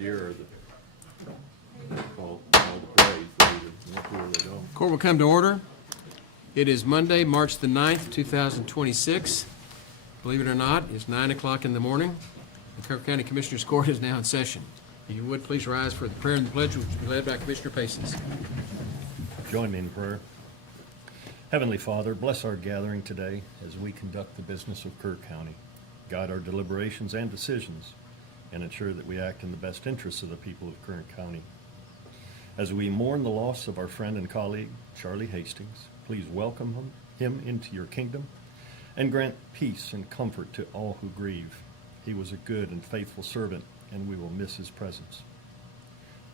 year or the call the plays. They either want to or they don't. Court will come to order. It is Monday, March the 9th, 2026. Believe it or not, it's 9 o'clock in the morning. The Kerr County Commissioners Court is now in session. If you would, please rise for the prayer and the pledge, which will be led by Commissioner Paces. Join me in prayer. Heavenly Father, bless our gathering today as we conduct the business of Kerr County. Guide our deliberations and decisions, and ensure that we act in the best interests of the people of Kerr County. As we mourn the loss of our friend and colleague, Charlie Hastings, please welcome him into your kingdom and grant peace and comfort to all who grieve. He was a good and faithful servant, and we will miss his presence.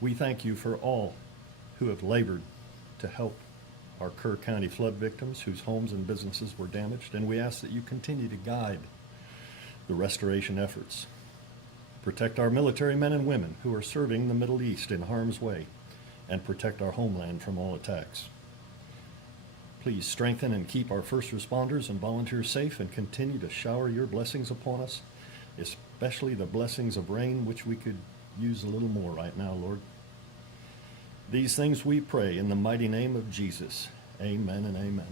We thank you for all who have labored to help our Kerr County flood victims whose homes and businesses were damaged, and we ask that you continue to guide the restoration efforts. Protect our military men and women who are serving the Middle East in harm's way, and protect our homeland from all attacks. Please strengthen and keep our first responders and volunteers safe, and continue to shower your blessings upon us, especially the blessings of rain, which we could use a little more right now, Lord. These things we pray in the mighty name of Jesus. Amen and amen.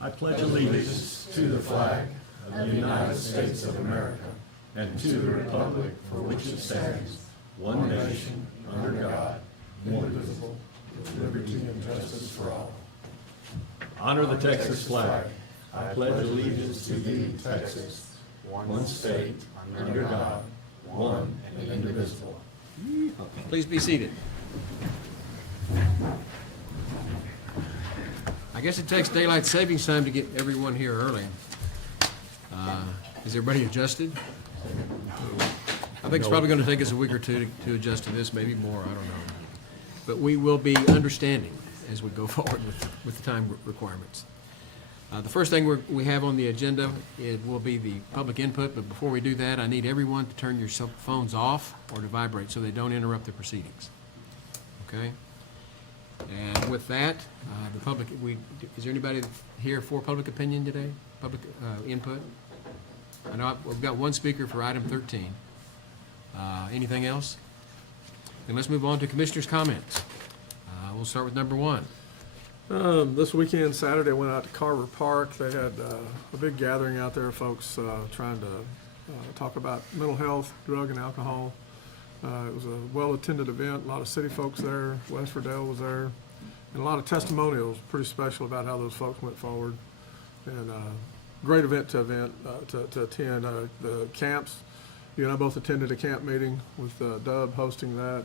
I pledge allegiance to the flag of the United States of America and to the republic for which it stands, one nation, under God, indivisible, with liberty and justice for all. honor the Texas flag. I pledge allegiance to thee, Texas, one state, under God, one and indivisible. Please be seated. I guess it takes daylight savings time to get everyone here early. Is everybody adjusted? I think it's probably going to take us a week or two to adjust to this, maybe more, I don't know. But we will be understanding as we go forward with the time requirements. The first thing we have on the agenda, it will be the public input, but before we do that, I need everyone to turn your cell phones off or to vibrate so they don't interrupt the proceedings. Okay? And with that, the public, is there anybody here for public opinion today? Public input? I know we've got one speaker for item 13. Anything else? Then let's move on to commissioners' comments. We'll start with number one. This weekend, Saturday, I went out to Carver Park. They had a big gathering out there, folks trying to talk about mental health, drug and alcohol. It was a well-attended event, a lot of city folks there, West Verdell was there, and a lot of testimonials, pretty special about how those folks went forward. And great event to attend. The camps, you and I both attended a camp meeting with Dub hosting that.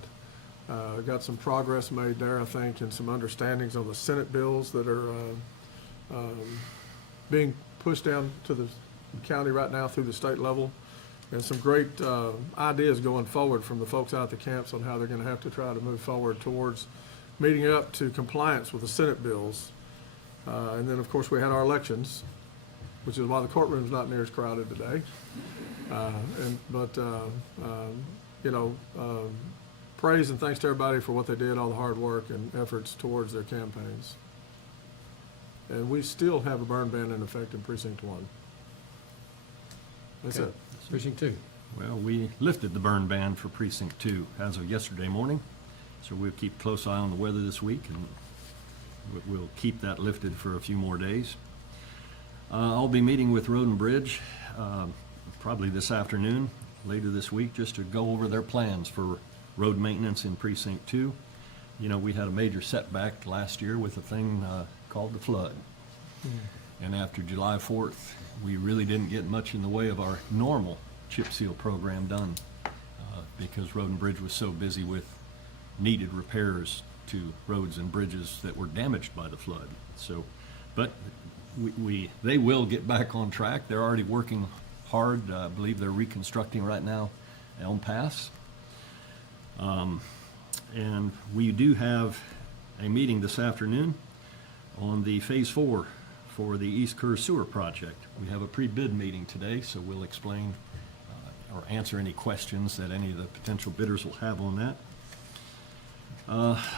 Got some progress made there, I think, and some understandings on the Senate bills that are being pushed down to the county right now through the state level, and some great ideas going forward from the folks out at the camps on how they're going to have to try to move forward towards meeting up to compliance with the Senate bills. And then, of course, we had our elections, which is why the courtroom's not near as crowded today. Praise and thanks to everybody for what they did, all the hard work and efforts towards their campaigns. And we still have a burn ban in effect in Precinct 1. That's Okay. it. Precinct 2. Well, we lifted the burn ban for Precinct 2 as of yesterday morning, so we'll keep a close eye on the weather this week, and we'll keep that lifted for a few more days. I'll be meeting with Road and Bridge probably this afternoon, later this week, just to go over their plans for road maintenance in Precinct 2. You know, we had a major setback last year with a thing called the flood. And after July 4th, we really didn't get much in the way of our normal chip seal program done because Road and Bridge was so busy with needed repairs to roads and bridges that were damaged by the flood. So, but they will get back on track. They're already working hard. I believe they're reconstructing right now Elm Pass. And we do have a meeting this afternoon on the Phase 4 for the East Kerr Sewer Project. We have a pre-bid meeting today, so we'll explain or answer any questions that any of the potential bidders will have on that.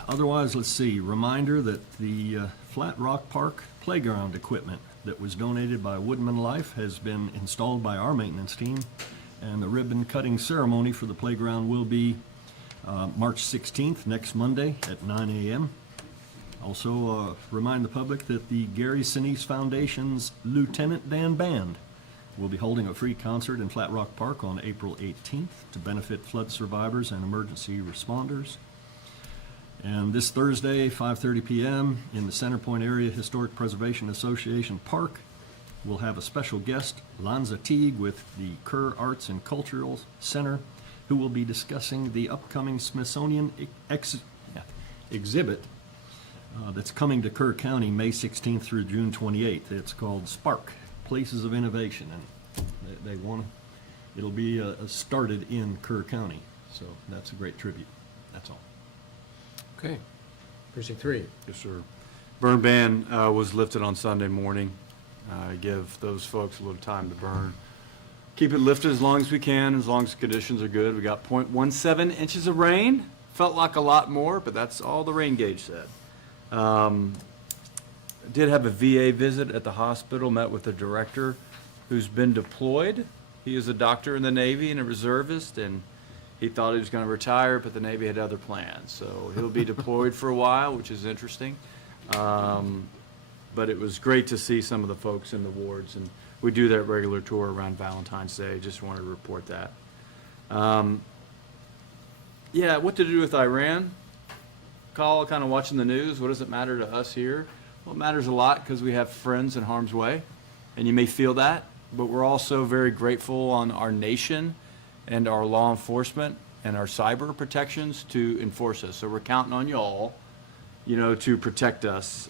Otherwise, let's see, reminder that the Flat Rock Park playground equipment that was donated by Woodman Life has been installed by our maintenance team And the ribbon cutting ceremony for the playground will be March 16th, next Monday at 9 a.m. Also, remind the public that the Gary Sinise Foundation's Lieutenant Dan Band will be holding a free concert in Flat Rock Park on April 18th to benefit flood survivors and emergency responders. And this Thursday, 5:30 p.m. in the Centerpoint Area Historic Preservation Association Park, we'll have a special guest, Lanza Teague with the Kerr Arts and Cultural Center, who will be discussing the upcoming Smithsonian exhibit that's coming to Kerr County May 16th through June 28th. It's called Spark, Places of Innovation, and they want to, it'll be started in Kerr County, so that's a great tribute. That's all. Okay. Precinct 3. Yes, sir. Burn ban was lifted on Sunday morning. Give those folks a little time to burn. Keep it lifted as long as we can, as long as the conditions are good. We got 0.17 inches of rain. Felt like a lot more, but that's all the rain gauge said. Did have a VA visit at the hospital, met with the director who's been deployed. He is a doctor in the Navy and a reservist, and he thought he was going to retire, but the Navy had other plans. So he'll be deployed for a while, which is interesting. But it was great to see some of the folks in the wards, and we do that regular tour around Valentine's Day. Just wanted to report that. Yeah, what to do with Iran? Call, kind of watching the news. What does it matter to us here? Well, it matters a lot because we have friends in harm's way, and you may feel that, but we're also very grateful on our nation and our law enforcement and our cyber protections to enforce us. So we're counting on y'all, to protect us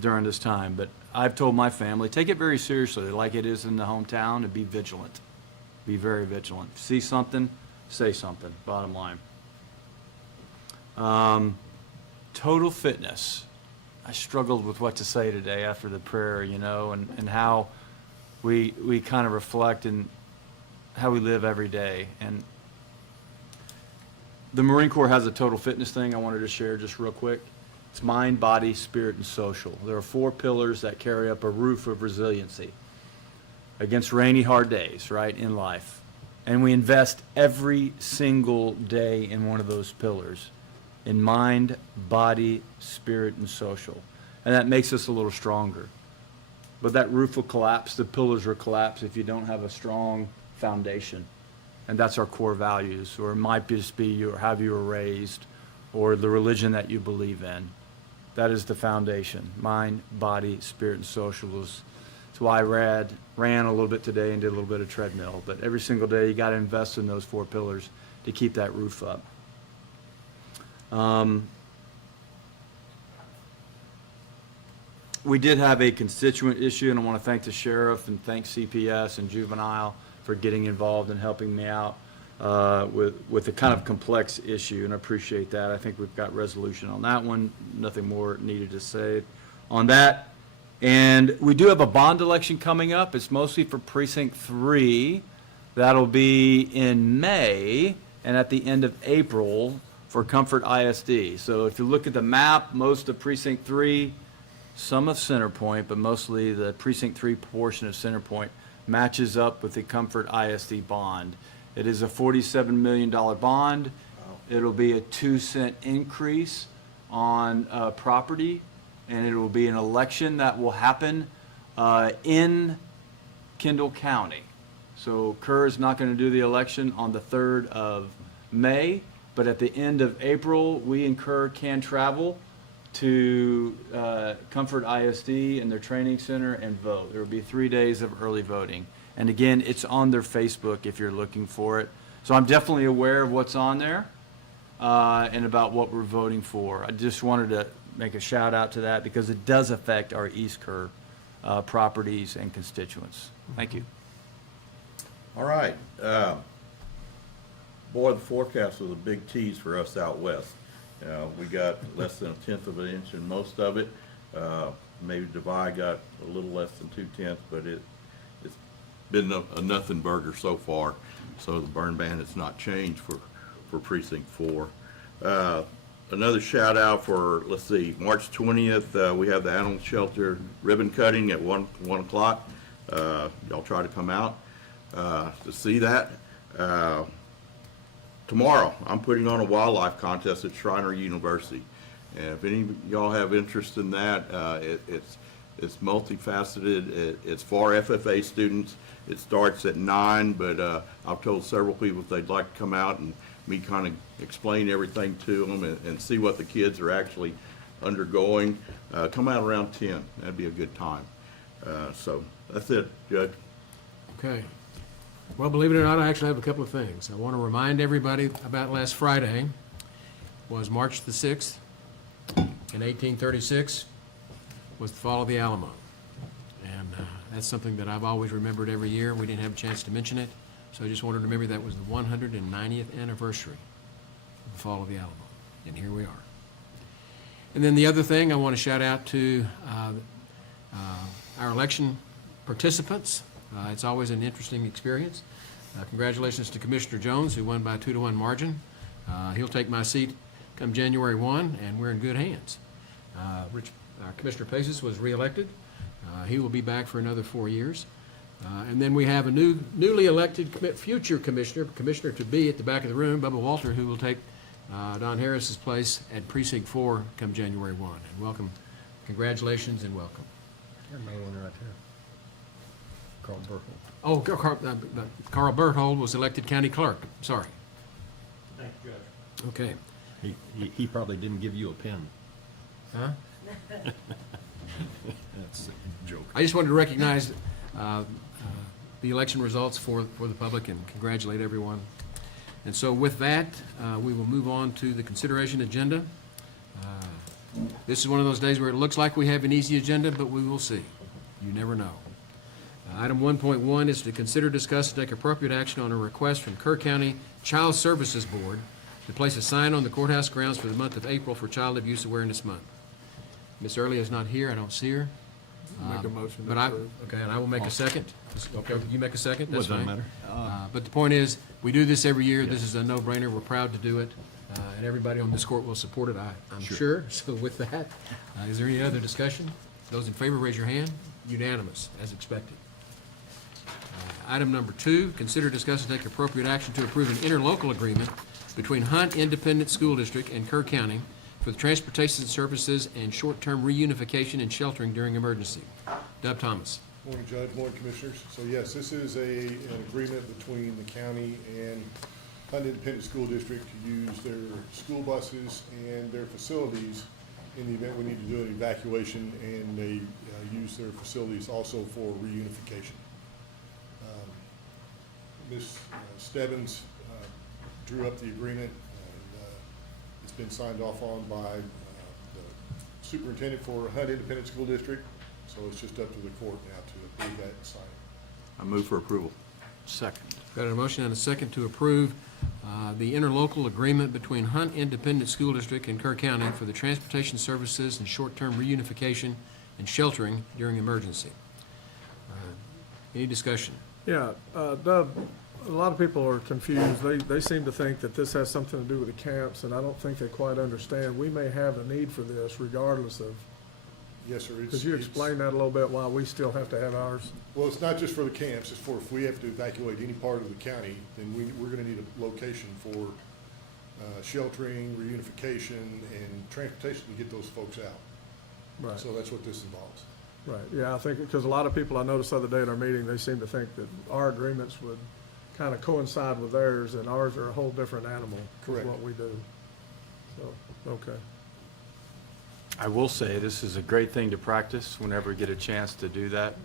during this time. But I've told my family, take it very seriously, like it is in the hometown, and be vigilant. Be very vigilant. See something, say something, bottom line. Total fitness. I struggled with what to say today after the prayer, and how we kind of reflect in how we live every day. And the Marine Corps has a total fitness thing I wanted to share just real quick. It's mind, body, spirit, and social. There are 4 pillars that carry up a roof of resiliency against rainy, hard days, right, in life. And we invest every single day in one of those pillars, in mind, body, spirit, and social. And that makes us a little stronger. But that roof will collapse, the pillars will collapse if you don't have a strong foundation. And that's our core values, or it might just be how you were raised, or the religion that you believe in. That is the foundation. Mind, body, spirit, and social. That's why I ran a little bit today and did a little bit of treadmill. But every single day you got to invest in those 4 pillars to keep that roof up. We did have a constituent issue, and I want to thank the sheriff and thank CPS and Juvenile for getting involved and helping me out with a kind of complex issue, and I appreciate that. I think we've got resolution on that one. Nothing more needed to say on that. And we do have a bond election coming up. It's mostly for Precinct 3. That'll be in May and at the end of April for Comfort ISD. So if you look at the map, most of Precinct 3, some of Centerpoint, but mostly the Precinct 3 portion of Centerpoint matches up with the Comfort ISD bond. It is a $47 million bond. It'll be a 2-cent increase on property, and it will be an election that will happen in Kendall County. So Kerr is not going to do the election on the 3rd of May, but at the end of April, we and Kerr can travel to Comfort ISD and their training center and vote. There will be 3 days of early voting. And again, it's on their Facebook if you're looking for it. So I'm definitely aware of what's on there and about what we're voting for. I just wanted to make a shout out to that because it does affect our East Kerr properties and constituents. Thank you. All right. Boy, the forecast was a big tease for us out west. We got less than 1/10 of an inch in most of it. Maybe Divide got a little less than 2/10, but it's been a nothing burger so far. So the burn ban has not changed for Precinct 4. Another shout out for, let's see, March 20th, we have the animal shelter ribbon cutting at 1 o'clock. Y'all try to come out. to see that. Tomorrow, I'm putting on a wildlife contest at Schreiner University. And if any of y'all have interest in that, it's multifaceted. It's for FFA students. It starts at 9, but I've told several people if they'd like to come out and me kind of explain everything to them and see what the kids are actually undergoing. Come out around 10. That'd be a good time. So that's it, Judge. Okay. Well, believe it or not, I actually have a couple of things. I want to remind everybody about last Friday was March the 6th. In 1836 was the fall of the Alamo. And that's something that I've always remembered every year. We didn't have a chance to mention it, so I just wanted to remember that was the 190th anniversary of the fall of the Alamo. And here we are. And then the other thing, I want to shout out to our election participants. It's always an interesting experience. Congratulations to Commissioner Jones, who won by a 2-to-1 margin. He'll take my seat come January 1, and we're in good hands. Commissioner Paces was reelected. He will be back for another 4 years. And then we have a newly elected future commissioner to be at the back of the room, Bubba Walter, who will take Don Harris's place at Precinct 4 come January 1. And welcome, congratulations and welcome. There's another one right there. Carl Burkle. Oh, Carl Berthold was elected county clerk. Sorry. Thank you, Judge. Okay. He probably didn't give you a pen. Huh? That's a joke. I just wanted to recognize the election results for the public and congratulate everyone. And so with that, we will move on to the consideration agenda. This is one of those days where it looks like we have an easy agenda, but we will see. You never know. Item 1.1 is to consider, discuss, and take appropriate action on a request from Kerr County Child Services Board to place a sign on the courthouse grounds for the month of April for Child Abuse Awareness Month. Miss Early is not here. I don't see her. Make a motion to But approve. okay, and I will make a second. Okay, you make a second, that's What, doesn't fine. matter? But the point is, we do this every year. This is a no-brainer. We're proud to do it. And everybody on this court will support it, I'm sure. So with that, is there any other discussion? Those in favor, raise your hand. Unanimous, as expected. Item number 2, consider, discuss, and take appropriate action to approve an interlocal agreement between Hunt Independent School District and Kerr County for the transportation services and short-term reunification and sheltering during emergency. Dub Thomas. Morning, Judge, morning, Commissioners. So yes, this is an agreement between the county and Hunt Independent School District to use their school buses and their facilities in the event we need to do an evacuation, and they use their facilities also for reunification. Ms. Stebbins drew up the agreement, and it's been signed off on by the superintendent for Hunt Independent School District, so it's just up to the court now to approve that and sign it. I move for approval. Second. Got a motion and a second to approve the interlocal agreement between Hunt Independent School District and Kerr County for the transportation services and short-term reunification and sheltering during emergency. Any discussion? Yeah, Dub, a lot of people are confused. They seem to think that this has something to do with the camps, and I don't think they quite understand. We may have a need for this regardless of, Yes, sir. could you explain that a little bit, why we still have to have ours? Well, it's not just for the camps, it's for if we have to evacuate any part of the county, then we're gonna need a location for sheltering, reunification, and transportation to get those folks out. Right, So that's what this involves. right. Yeah, I think, because a lot of people I noticed the other day at our meeting, they seem to think that our agreements would kind of coincide with theirs, and ours are a whole different animal. is Correct. what we do. So, okay. I will say, this is a great thing to practice whenever we get a chance to do that,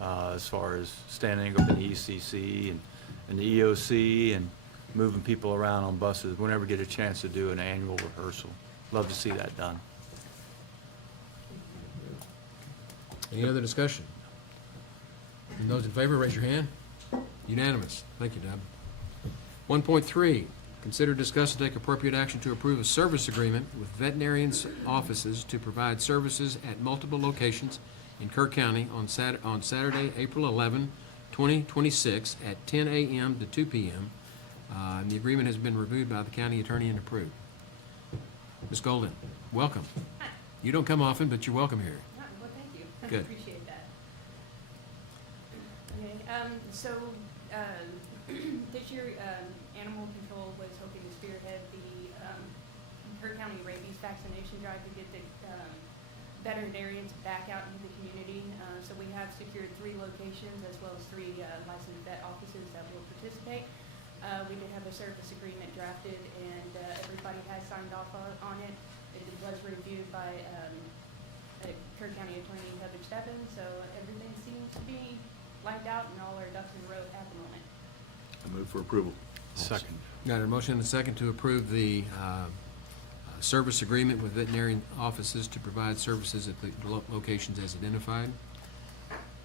as far as standing up in the ECC and the EOC and moving people around on buses, whenever we get a chance to do an annual rehearsal. Love to see that done. Any other discussion? And those in favor, raise your hand. Unanimous. Thank you, Deb. 1.3, consider, discuss, and take appropriate action to approve a service agreement with veterinarians' offices to provide services at multiple locations in Kerr County on Saturday, April 11, 2026, at 10 a.m. to 2 p.m. And the agreement has been reviewed by the county attorney and approved. Ms. Golden, welcome. Hi. You don't come often, but you're welcome here. Well, thank you. Good. I appreciate that. So, this year, Animal Control was hoping to spearhead the, Kerr County rabies vaccination drive to get the, veterinarians back out into the community. So we have secured 3 locations as well as 3 licensed vet offices that will participate. We did have a service agreement drafted and, everybody has signed off on it. It was reviewed by, Kerr County Attorney Heather Stebbins, so everything seems to be lined out and all our ducks in a row at the moment. I move for approval. Second. Got a motion and a second to approve the service agreement with veterinary offices to provide services at the locations as identified.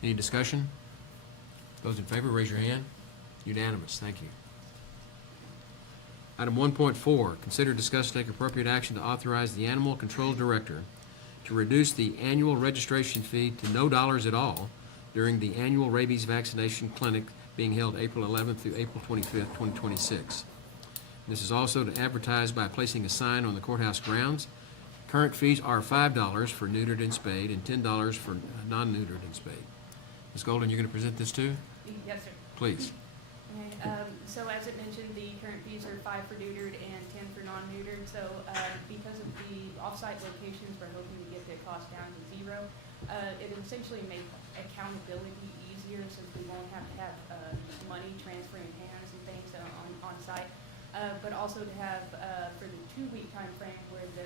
Any discussion? Those in favor, raise your hand. Unanimous, thank you. Item 1.4, consider, discuss, take appropriate action to authorize the Animal Control Director to reduce the annual registration fee to no dollars at all during the annual rabies vaccination clinic being held April 11th through April 25th, 2026. This is also to advertise by placing a sign on the courthouse grounds. Current fees are $5 for neutered and spayed and $10 for non-neutered and spayed. Ms. Golden, you're going to present this too? Yes, sir. Please. Okay, so as it mentioned, the current fees are 5 for neutered and 10 for non-neutered. So because of the off-site locations, we're hoping to get the cost down to 0. It essentially makes accountability easier since we won't have to have money transferring hands and things on site. But also to have for the 2-week time frame where the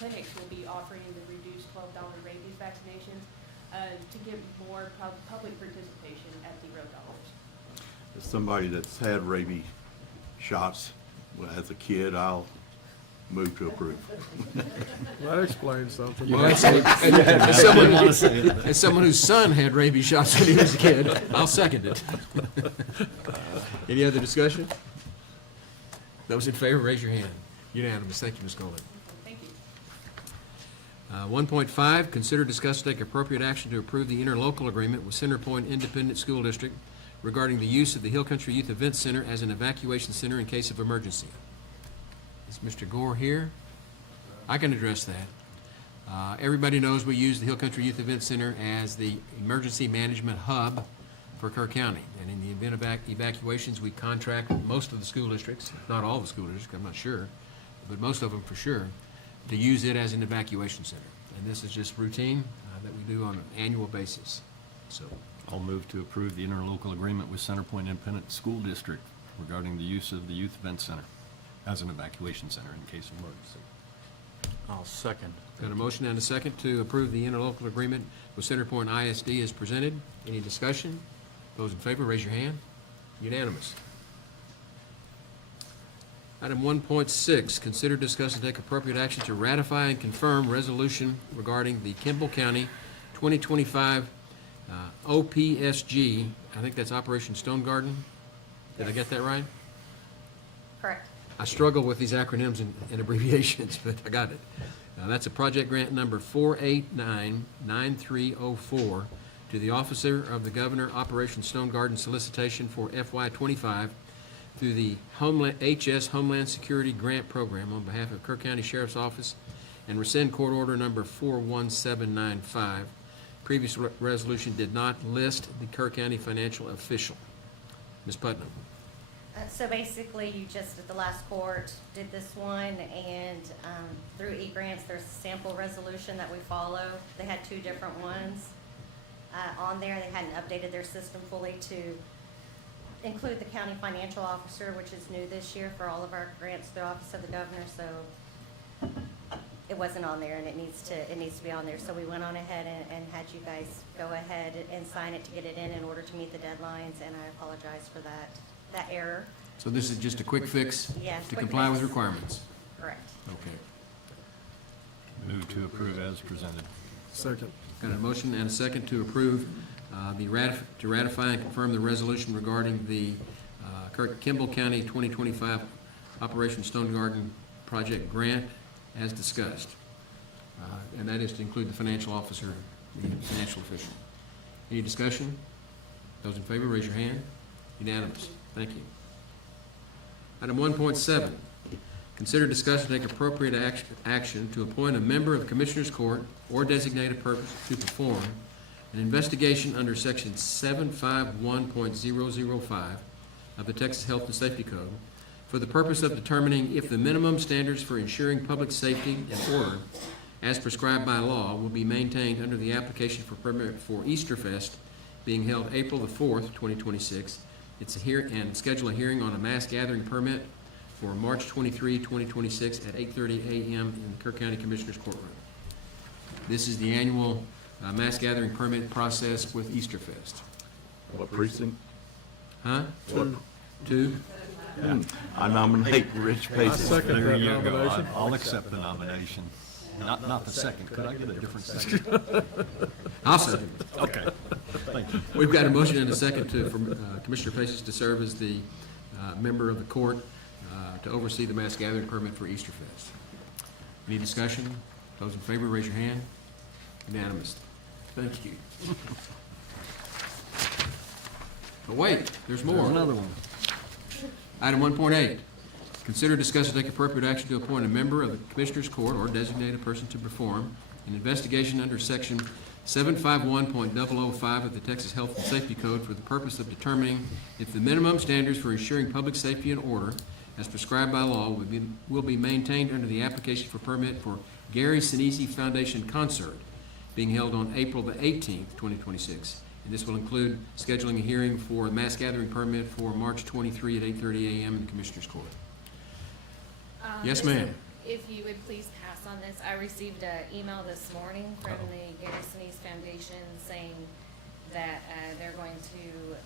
clinics will be offering the reduced $12 rabies vaccinations to give more public participation at $0. As somebody that's had rabies shots as a kid, I'll move to approve. That explains something. Well, as someone whose son had rabies shots when he was a kid, I'll second it. Any other discussion? Those in favor, raise your hand. Unanimous. Thank you, Ms. Golden. Thank you. 1.5, consider, discuss, take appropriate action to approve the interlocal agreement with Center Point Independent School District regarding the use of the Hill Country Youth Event Center as an evacuation center in case of emergency. Is Mr. Gore here? I can address that. Everybody knows we use the Hill Country Youth Event Center as the emergency management hub for Kerr County. And in the event of evacuations, we contract with most of the school districts, not all the school districts, I'm not sure, but most of them for sure, to use it as an evacuation center. And this is just routine that we do on an annual basis. So, I'll move to approve the interlocal agreement with Centerpoint Independent School District regarding the use of the Youth Event Center as an evacuation center in case of emergency. I'll second. got a motion and a second to approve the interlocal agreement with Centerpoint ISD as presented. Any discussion? Those in favor, raise your hand. Unanimous. Item 1.6, consider, discuss, and take appropriate action to ratify and confirm resolution regarding the Kimball County 2025 OPSG, I think that's Operation Stone Garden. Did I get that right? Correct. I struggle with these acronyms and abbreviations, but I got it. That's a project grant number 4899304 to the Officer of the Governor Operation Stone Garden solicitation for FY25 through the HS Homeland Security Grant Program on behalf of Kerr County Sheriff's Office and rescind court order number 41795. Previous resolution did not list the Kerr County financial official. Ms. Putnam. So basically, you just, at the last court, did this one, and through eGrants, there's a sample resolution that we follow. They had 2 different ones on there. They hadn't updated their system fully to include the county financial officer, which is new this year for all of our grants through the Office of the Governor, so it wasn't on there, and it needs to be on there. So we went on ahead and had you guys go ahead and sign it to get it in order to meet the deadlines, and I apologize for that error. So this is just a quick fix Yes, to quick comply with fix. requirements? Correct. Okay. Move to approve as presented. Second. Got a motion and a second to approve to ratify and confirm the resolution regarding the Kimball County 2025 Operation Stone Garden Project Grant as discussed. And that is to include the financial officer, the financial official. Any discussion? Those in favor, raise your hand. Unanimous. Thank you. Item 1.7, consider, discuss, and take appropriate action to appoint a member of Commissioners Court or designate a person to perform an investigation under section 751.005 of the Texas Health and Safety Code for the purpose of determining if the minimum standards for ensuring public safety and order as prescribed by law will be maintained under the application for permit for Easter Fest being held April the 4th, 2026. And schedule a hearing on a mass gathering permit for March 23, 2026 at 8:30 a.m. in the Kerr County Commissioners Courtroom. This is the annual mass gathering permit process with Easter Fest. What precinct? Huh? Two? I nominate Rich I Paces. second There that you go. nomination. I'll accept the nomination. Not the second. Could I get a different second? I'll second. Okay. Thank you. We've got a motion and a second for Commissioner Paces to serve as the member of the court to oversee the mass gathering permit for Easter Fest. Any discussion? Those in favor, raise your hand. Unanimous. Thank you. But wait, there's more. There's another one. Item 1.8, consider, discuss, and take appropriate action to appoint a member of the Commissioners Court or designate a person to perform an investigation under section 751.005 of the Texas Health and Safety Code for the purpose of determining if the minimum standards for ensuring public safety and order as prescribed by law will be maintained under the application for permit for Gary Sinise Foundation concert being held on April the 18th, 2026. And this will include scheduling a hearing for a mass gathering permit for March 23 at 8:30 a.m. in the Commissioners Court. Yes, This- ma'am. If you would please pass on this, I received an email this morning from the Gary Sinise Foundation saying that they're going to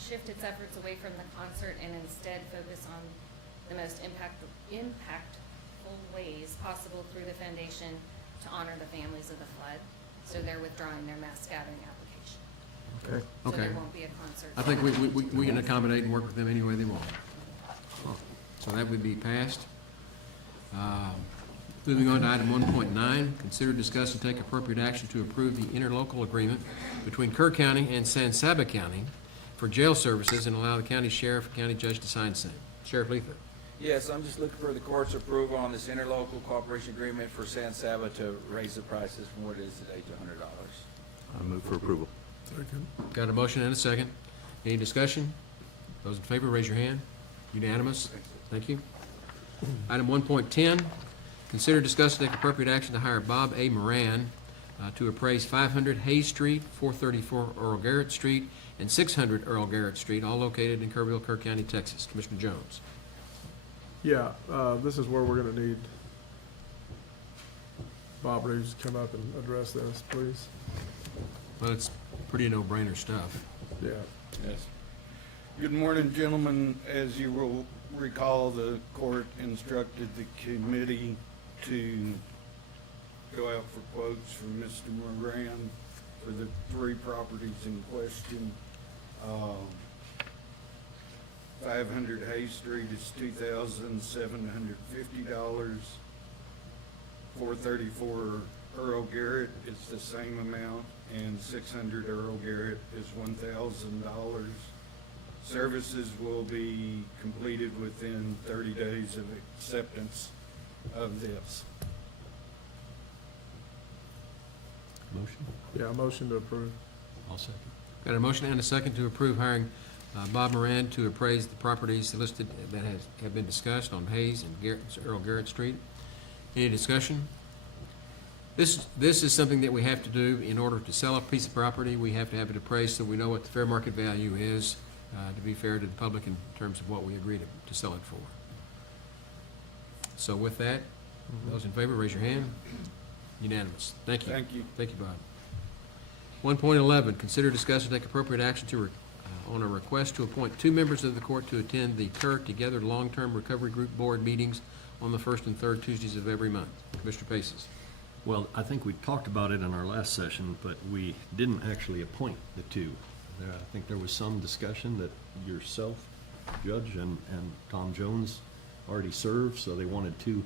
shift its efforts away from the concert and instead focus on the most impactful ways possible through the foundation to honor the families of the flood. So they're withdrawing their mass gathering application. Okay. So Okay. there won't be a concert. I think we can accommodate and work with them any way they want. So that would be passed. Moving on to item 1.9, consider, discuss, and take appropriate action to approve the interlocal agreement between Kerr County and San Saba County for jail services and allow the county sheriff and county judge to sign same. Sheriff Letha. Yes, I'm just looking for the court's approval on this interlocal cooperation agreement for San Saba to raise the prices from what it is today to $100. I move for approval. Second. Got a motion and a second. Any discussion? Those in favor, raise your hand. Unanimous. Thank you. Item 1.10, consider, discuss, and take appropriate action to hire Bob A. Moran to appraise 500 Hayes Street, 434 Earl Garrett Street, and 600 Earl Garrett Street, all located in Kerrville, Kerr County, Texas. Commissioner Jones. Yeah, this is where we're gonna need Bob Reeves to come up and address this, please. Well, it's pretty no-brainer stuff. Yeah. Yes. Good morning, gentlemen. As you will recall, the court instructed the committee to go out for quotes from Mr. Moran for the three properties in question. 500 Hay Street is $2,750. 434 Earl Garrett is the same amount, and 600 Earl Garrett is $1,000. Services will be completed within 30 days of acceptance of this. Motion? Yeah, motion to approve. I'll second. Got a motion and a second to approve hiring Bob Moran to appraise the properties listed that have been discussed on Hayes and Earl Garrett Street. Any discussion? This is something that we have to do in order to sell a piece of property. We have to have it appraised so we know what the fair market value is, to be fair to the public in terms of what we agree to sell it for. So with that, those in favor, raise your hand. Unanimous. Thank you. Thank you. Thank you, Bob. 1.11, consider, discuss, and take appropriate action to, on a request to appoint 2 members of the court to attend the Kerr Together Long-Term Recovery Group Board meetings on the 1st and 3rd Tuesdays of every month. Commissioner Paces. Well, I think we talked about it in our last session, but we didn't actually appoint the 2. I think there was some discussion that yourself, Judge, and Tom Jones already served, so they wanted 2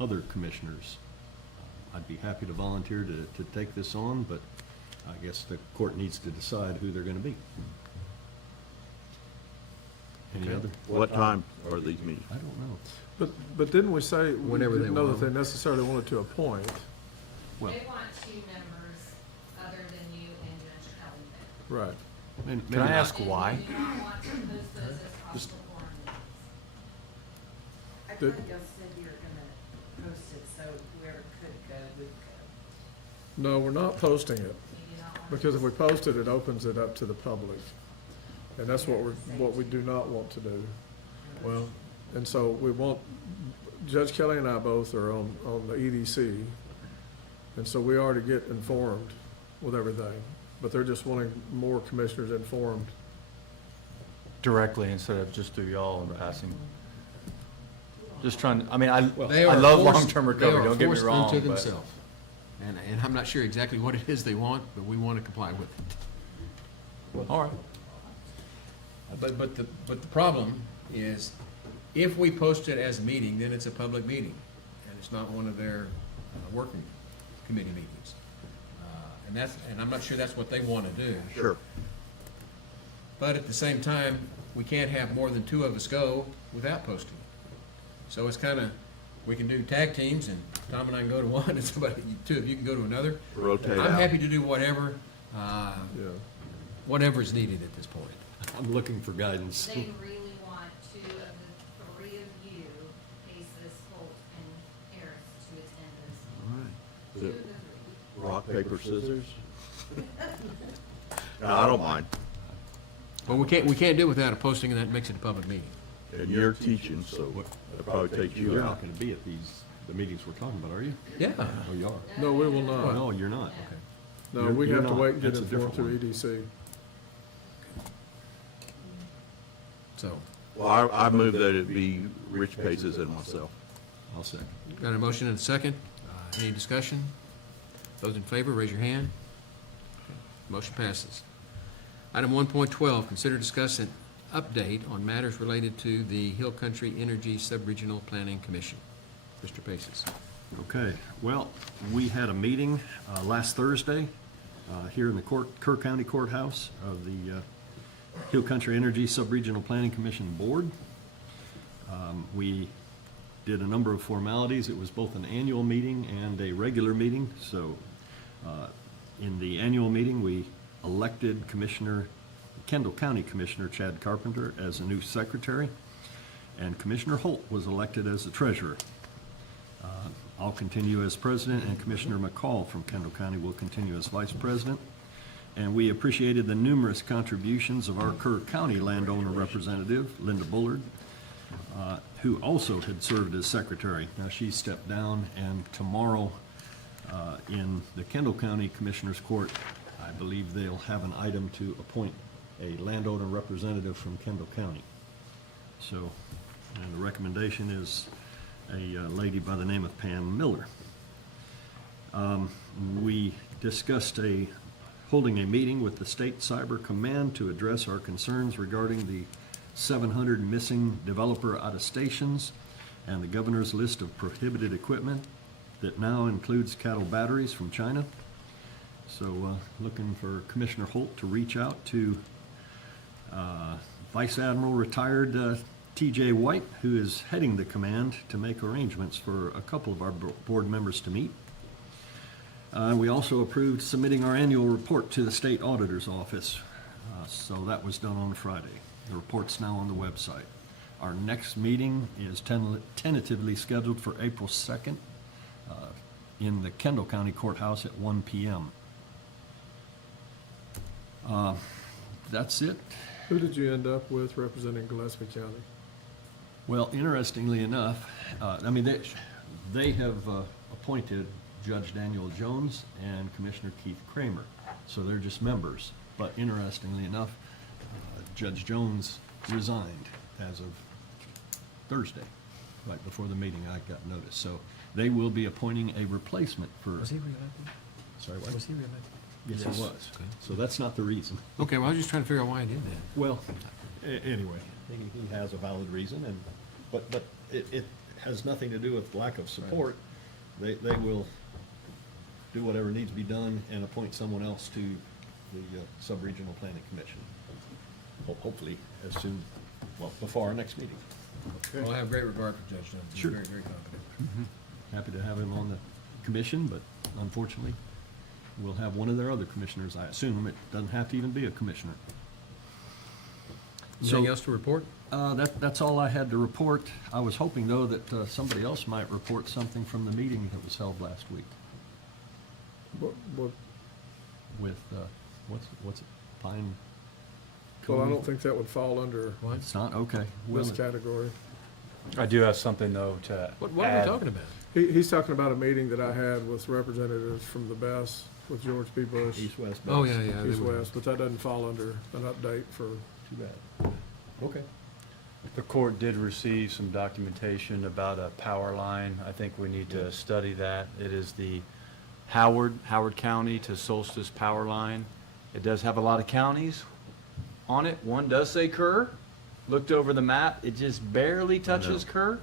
other commissioners. I'd be happy to volunteer to take this on, but I guess the court needs to decide who they're gonna be. Any other? What time are these meetings? I don't know. But didn't we say, we Whenever they didn't know want that them. they necessarily wanted to appoint? Well- They want 2 members other than you Right. Can I ask why? We do not want to post those as possible forum meetings. I Did- thought y'all said you were gonna post it so whoever could go would go. No, we're not posting it, We do not want. because if we post it, it opens it up to the public. And that's what we do not want to do. Well, And so we want, Judge Kelly and I both are on the EDC, and so we are to get informed with everything, but they're just wanting more commissioners informed. Directly instead of just through y'all and passing. Just trying, I mean, I they I are love forced- long-term recovery, don't get me They are wrong, forced unto but. themselves. And I'm not sure exactly what it is they want, but we want to comply with it. All right. But the problem is, if we post it as a meeting, then it's a public meeting, and it's not one of their working committee meetings. And I'm not sure that's what they want to do. Sure. But at the same time, we can't have more than two of us go without posting it. So it's kind of, we can do tag teams, and Tom and I can go to one, and two of you can go to another. Rotate I'm out. happy to do whatever, Yeah. whatever is needed at this point. I'm looking for guidance. They really want two of the three of you, Paces, Holt, and Harris, to attend this. All right. Two Is of it the three. rock, paper, scissors? No, I don't mind. But we can't do it without a posting, and that makes it a public meeting. And you're teaching, so it'll probably take you You're out. not gonna be at the meetings we're talking about, are you? Yeah. Oh, you are? No, we will not. No, you're not. No, You're- we you're have to not. wait and get That's a informed through different EDC. So, Well, I move that it be Rich Paces and myself. I'll second. got a motion and a second. Any discussion? Those in favor, raise your hand. Okay, motion passes. Item 1.12, consider discuss an update on matters related to the Hill Country Energy Subregional Planning Commission. Mr. Paces. Okay, well, we had a meeting last Thursday here in the Kerr County Courthouse of the Hill Country Energy Subregional Planning Commission Board. We did a number of formalities. It was both an annual meeting and a regular meeting. So in the annual meeting, we elected Kendall County Commissioner Chad Carpenter as a new secretary, and Commissioner Holt was elected as the treasurer. I'll continue as president, and Commissioner McCall from Kendall County will continue as vice president. And we appreciated the numerous contributions of our Kerr County landowner representative, Linda Bullard, who also had served as secretary. Now, she stepped down, and tomorrow in the Kendall County Commissioners Court, I believe they'll have an item to appoint a landowner representative from Kendall County. So, and the recommendation is a lady by the name of Pam Miller. We discussed holding a meeting with the State Cyber Command to address our concerns regarding the 700 missing developer attestations and the governor's list of prohibited equipment that now includes cattle batteries from China. So looking for Commissioner Holt to reach out to Vice Admiral retired T.J. White, who is heading the command, to make arrangements for a couple of our board members to meet. We also approved submitting our annual report to the State Auditor's Office. So that was done on Friday. The report's now on the website. Our next meeting is tentatively scheduled for April 2nd in the Kendall County Courthouse at 1 p.m. That's it. Who did you end up with representing Gillespie County? Well, interestingly enough, they have appointed Judge Daniel Jones and Commissioner Keith Kramer, so they're just members. But interestingly enough, Judge Jones resigned as of Thursday, right before the meeting. I got notice, so they will be appointing a replacement for. Was he reelected? Sorry, what? Was he reelected? Yes, he was. Okay. So that's not the reason. Okay, well, I was just trying to figure out why I did that. Well, anyway, he has a valid reason, but it has nothing to do with lack of support. They will do whatever needs to be done and appoint someone else to the Sub-Regional Planning Commission. Hopefully as soon, well, before our next meeting. Well, I have great regard for Judge Jones. He's Sure. very, very competent. Happy to have him on the commission, but unfortunately, we'll have one of their other commissioners, I assume. It doesn't have to even be a commissioner. Anything So- else to report? That's all I had to report. I was hoping, though, that somebody else might report something from the meeting that was held last week What, with, what's it, Pine? well, I Cove? don't think that would fall under What? It's not, okay. this category. I do have something, though, to What are we talking about? He's talking about a meeting that I had with representatives from the BES, with George P. Bush, East-West. Oh, yeah, yeah. they East were- West, but that doesn't fall under an update for, Too bad. Okay. The court did receive some documentation about a power line. I think we need to study that. It is the Howard County to Solstice power line. It does have a lot of counties on it. One does say Kerr. Looked over the map, it just barely touches Kerr.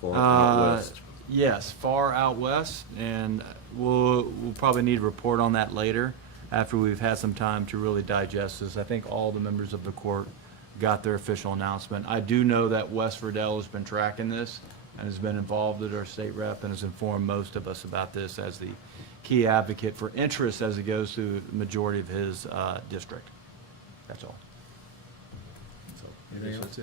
Far out west. Yes, far out west, and we'll probably need a report on that later, after we've had some time to really digest this. I think all the members of the court got their official announcement. I do know that Wes Verdell has been tracking this and has been involved at our state rep and has informed most of us about this as the key advocate for interest as it goes through the majority of his district. That's all. Anything else?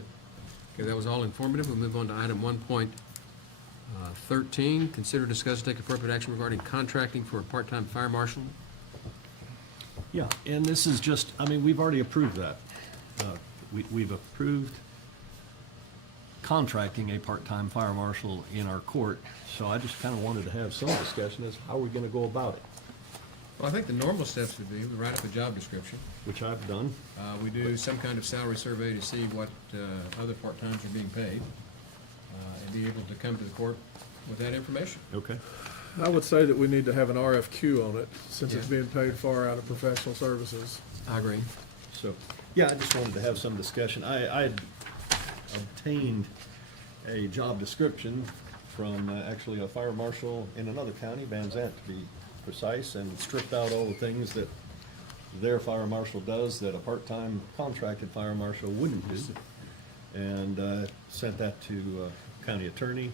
Okay, that was all informative. We'll move on to item 1.13. Consider, discuss, and take appropriate action regarding contracting for a part-time fire marshal. Yeah, and this is just, I mean, we've already approved that. We've approved contracting a part-time fire marshal in our court, so I just kind of wanted to have some discussion as how we're going to go about it, Well, I think the normal steps would be, we write up a job description. which I've done. We do some kind of salary survey to see what other part-times are being paid, and be able to come to the court with that information. Okay. I would say that we need to have an RFQ on it, since it's Yeah. being paid far out of professional services. I agree. So, yeah, I just wanted to have some discussion. I had obtained a job description from actually a fire marshal in another county, Van Zant to be precise, and stripped out all the things that their fire marshal does that a part-time contracted fire marshal wouldn't do. And sent that to county attorney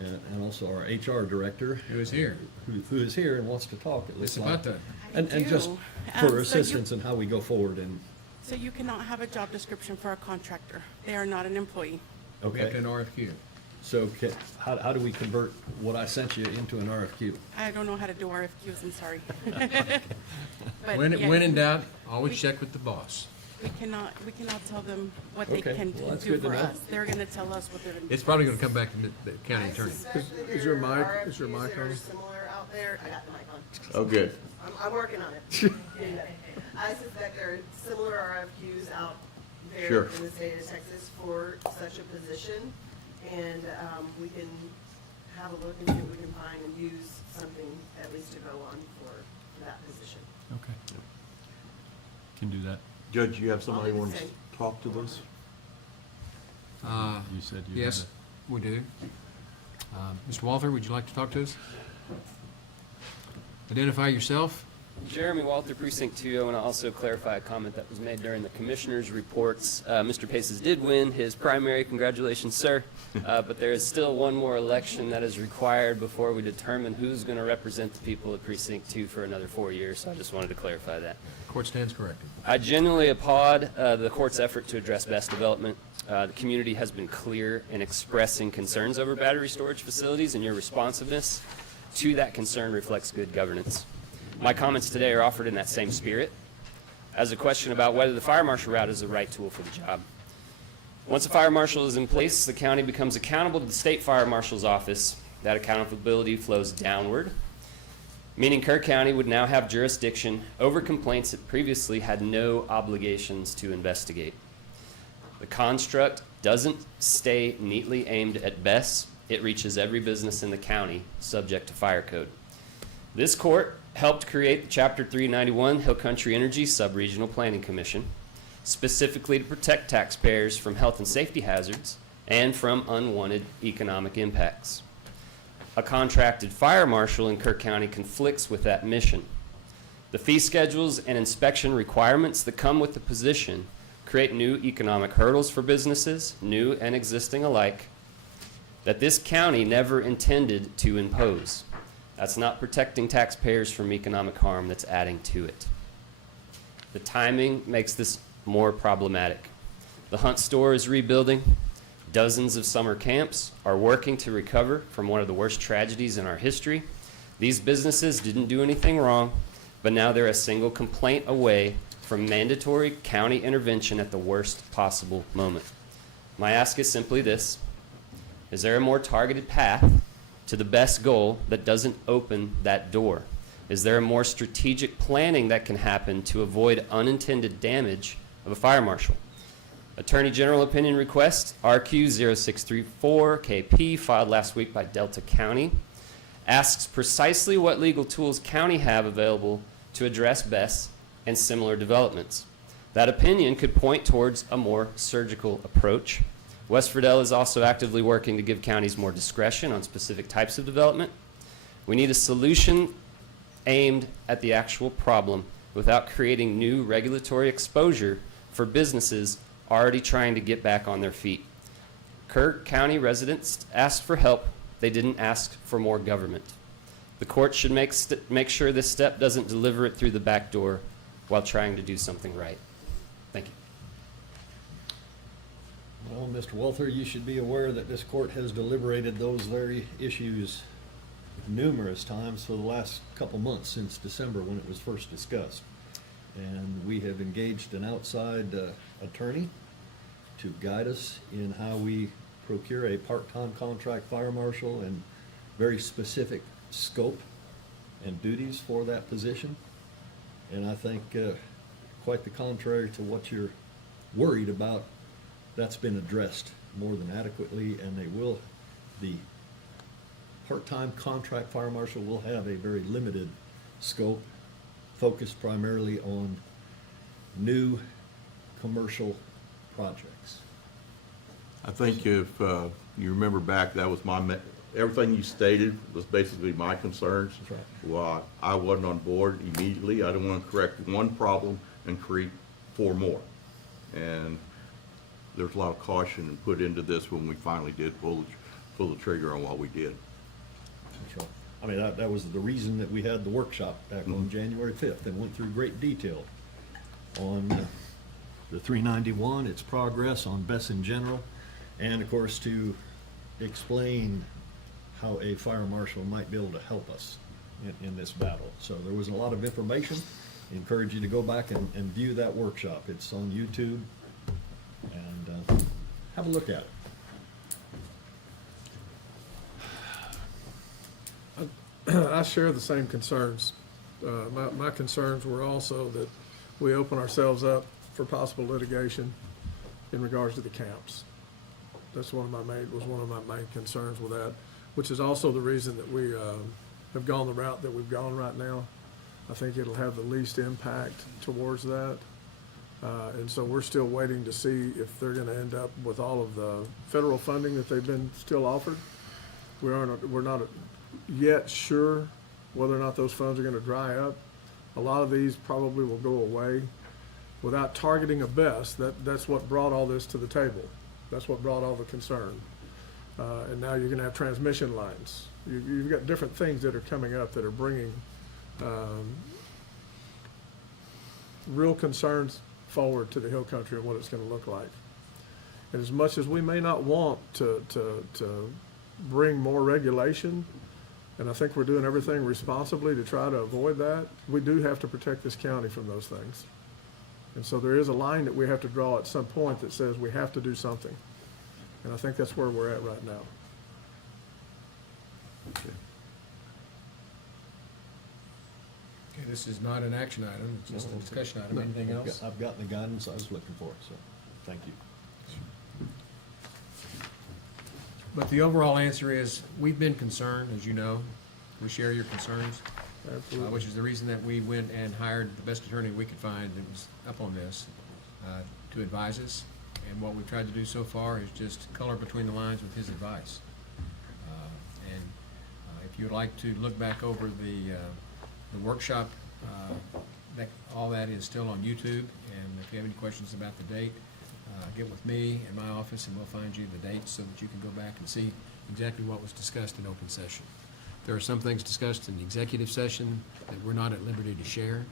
and also our HR director. Who is here. Who is here and wants to talk, it It's looks about like. time. And just do. for So assistance in how we go forward and, So you cannot have a job description for a contractor. They are not an employee. We have to okay. an RFQ. So how do we convert what I sent you into an RFQ? I don't know how to do RFQs, I'm sorry. But When yeah, in doubt, always we- check with the boss. we cannot tell them what they Okay, can well, that's do good to for know. us. They're gonna tell us what they're gonna do. It's probably gonna come back to the county attorney. Is your mic on? Similar out there, I got the mic on. Oh, good. I'm working on it. I suspect there are similar RFQs out there Sure. in the state of Texas for such a position. And we can have a look and see what we can find and use something at least to go on for that position. Okay. Can do that. Judge, you have somebody I'll do who the wants same. to talk to this? You said you had Yes, we do. Mr. Walther, would you like to talk to us? Identify yourself. Jeremy Walter, Precinct 2. I want to also clarify a comment that was made during the commissioners' reports. Mr. Paces did win his primary. Congratulations, sir. But there is still one more election that is required before we determine who's going to represent the people of Precinct 2 for another 4 years. So I just wanted to clarify that. Court stands corrected. I genuinely applaud the court's effort to address best development. The community has been clear in expressing concerns over battery storage facilities, and your responsiveness to that concern reflects good governance. My comments today are offered in that same spirit as a question about whether the fire marshal route is the right tool for the job. Once a fire marshal is in place, the county becomes accountable to the state fire marshal's office. That accountability flows downward, meaning Kerr County would now have jurisdiction over complaints it previously had no obligations to investigate. The construct doesn't stay neatly aimed at BES. It reaches every business in the county subject to fire code. This court helped create the Chapter 391 Hill Country Energy Sub-Regional Planning Commission, specifically to protect taxpayers from health and safety hazards and from unwanted economic impacts. A contracted fire marshal in Kerr County conflicts with that mission. The fee schedules and inspection requirements that come with the position create new economic hurdles for businesses, new and existing alike, that this county never intended to impose. That's not protecting taxpayers from economic harm, that's adding to it. The timing makes this more problematic. The Hunt store is rebuilding. Dozens of summer camps are working to recover from one of the worst tragedies in our history. These businesses didn't do anything wrong, but now they're a single complaint away from mandatory county intervention at the worst possible moment. My ask is simply this: is there a more targeted path to the best goal that doesn't open that door? Is there a more strategic planning that can happen to avoid unintended damage of a fire marshal? Attorney General Opinion Request, RQ0634KP, filed last week by Delta County, asks precisely what legal tools county have available to address BES and similar developments. That opinion could point towards a more surgical approach. West Friedel is also actively working to give counties more discretion on specific types of development. We need a solution aimed at the actual problem without creating new regulatory exposure for businesses already trying to get back on their feet. Kerr County residents asked for help. They didn't ask for more government. The court should make sure this step doesn't deliver it through the back door while trying to do something right. Thank you. Well, Mr. Walther, you should be aware that this court has deliberated those very issues numerous times for the last couple months since December when it was first discussed. And we have engaged an outside attorney to guide us in how we procure a part-time contract fire marshal and very specific scope and duties for that position. And I think quite the contrary to what you're worried about, that's been addressed more than adequately, and the part-time contract fire marshal will have a very limited scope, focused primarily on new commercial projects. I think if you remember back, that was everything you stated was basically my concerns. That's right. Well, I wasn't on board immediately. I didn't want to correct one problem and create 4 more. And there's a lot of caution put into this when we finally did pull the trigger on what we did. That's right. I mean, that was the reason that we had the workshop back on January 5th and went through great detail on the 391, its progress, on BES in general, and of course to explain how a fire marshal might be able to help us in this battle. So there was a lot of information. I encourage you to go back and view that workshop. It's on YouTube, and have a look at it. I share the same concerns. My concerns were also that we open ourselves up for possible litigation in regards to the camps. That's one of my main concerns with that, which is also the reason that we have gone the route that we've gone right now. I think it'll have the least impact towards that. And so we're still waiting to see if they're gonna end up with all of the federal funding that they've been still offered. We're not yet sure whether or not those funds are gonna dry up. A lot of these probably will go away. Without targeting a BES, that's what brought all this to the table. That's what brought all the concern. And now you're gonna have transmission lines. You've got different things that are coming up that are bringing real concerns forward to the Hill Country and what it's gonna look like. And as much as we may not want to bring more regulation, and I think we're doing everything responsibly to try to avoid that, we do have to protect this county from those things. And so there is a line that we have to draw at some point that says we have to do something. And I think that's where we're at right now. Okay. Okay, this is not an action item, it's just a discussion item. Anything else? I've gotten the guidance I was looking for, so thank you. But the overall answer is, we've been concerned, as you know. We share your concerns, which is the reason that we went and hired the best attorney we could find that was up on this to advise us. And what we've tried to do so far is just color between the lines with his advice. And if you'd like to look back over the workshop, all that is still on YouTube. And if you have any questions about the date, get with me in my office and we'll find you the dates so that you can go back and see exactly what was discussed in open session. There are some things discussed in the executive session that we're not at liberty to share,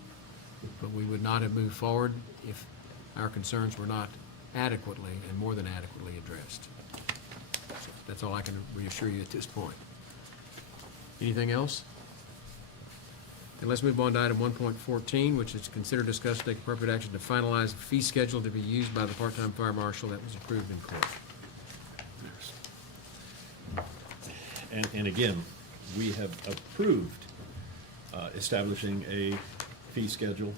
but we would not have moved forward if our concerns were not adequately and more than adequately addressed. So that's all I can reassure you at this point. Anything else? And let's move on to item 1.14, which is to consider, discuss, take appropriate action to finalize the fee schedule to be used by the part-time fire marshal that was approved in court. And again, we have approved establishing a fee schedule,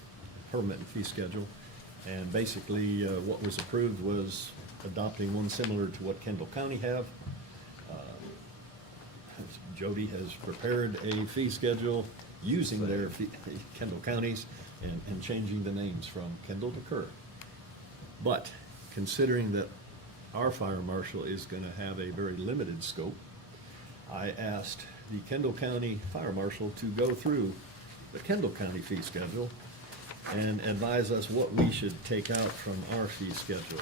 permanent fee schedule. And basically, what was approved was adopting one similar to what Kendall County have. Jody has prepared a fee schedule using their Kendall counties and changing the names from Kendall to Kerr. But considering that our fire marshal is going to have a very limited scope, I asked the Kendall County Fire Marshal to go through the Kendall County fee schedule and advise us what we should take out from our fee schedule.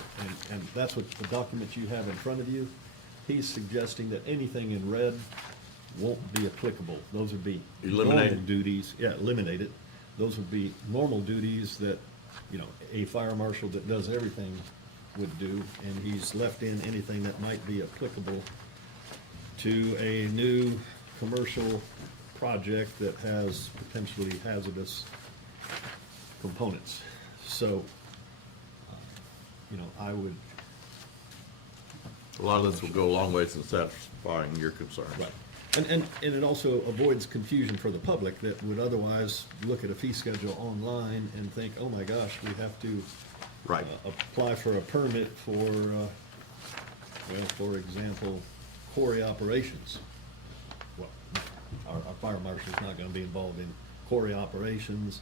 And that's what the document you have in front of you. He's suggesting that anything in red won't be applicable. Those would be Eliminate normal it. duties. Yeah, eliminate it. Those would be normal duties that, you know, a fire marshal that does everything would do, and he's left in anything that might be applicable to a new commercial project that has potentially hazardous components. So, you know, I would. A lot of this will go a long ways in satisfying your concerns. Right. And it also avoids confusion for the public that would otherwise look at a fee schedule online and think, oh my gosh, we have to Right. apply for a permit for, well, for example, quarry operations. Well, our fire marshal's not gonna be involved in quarry operations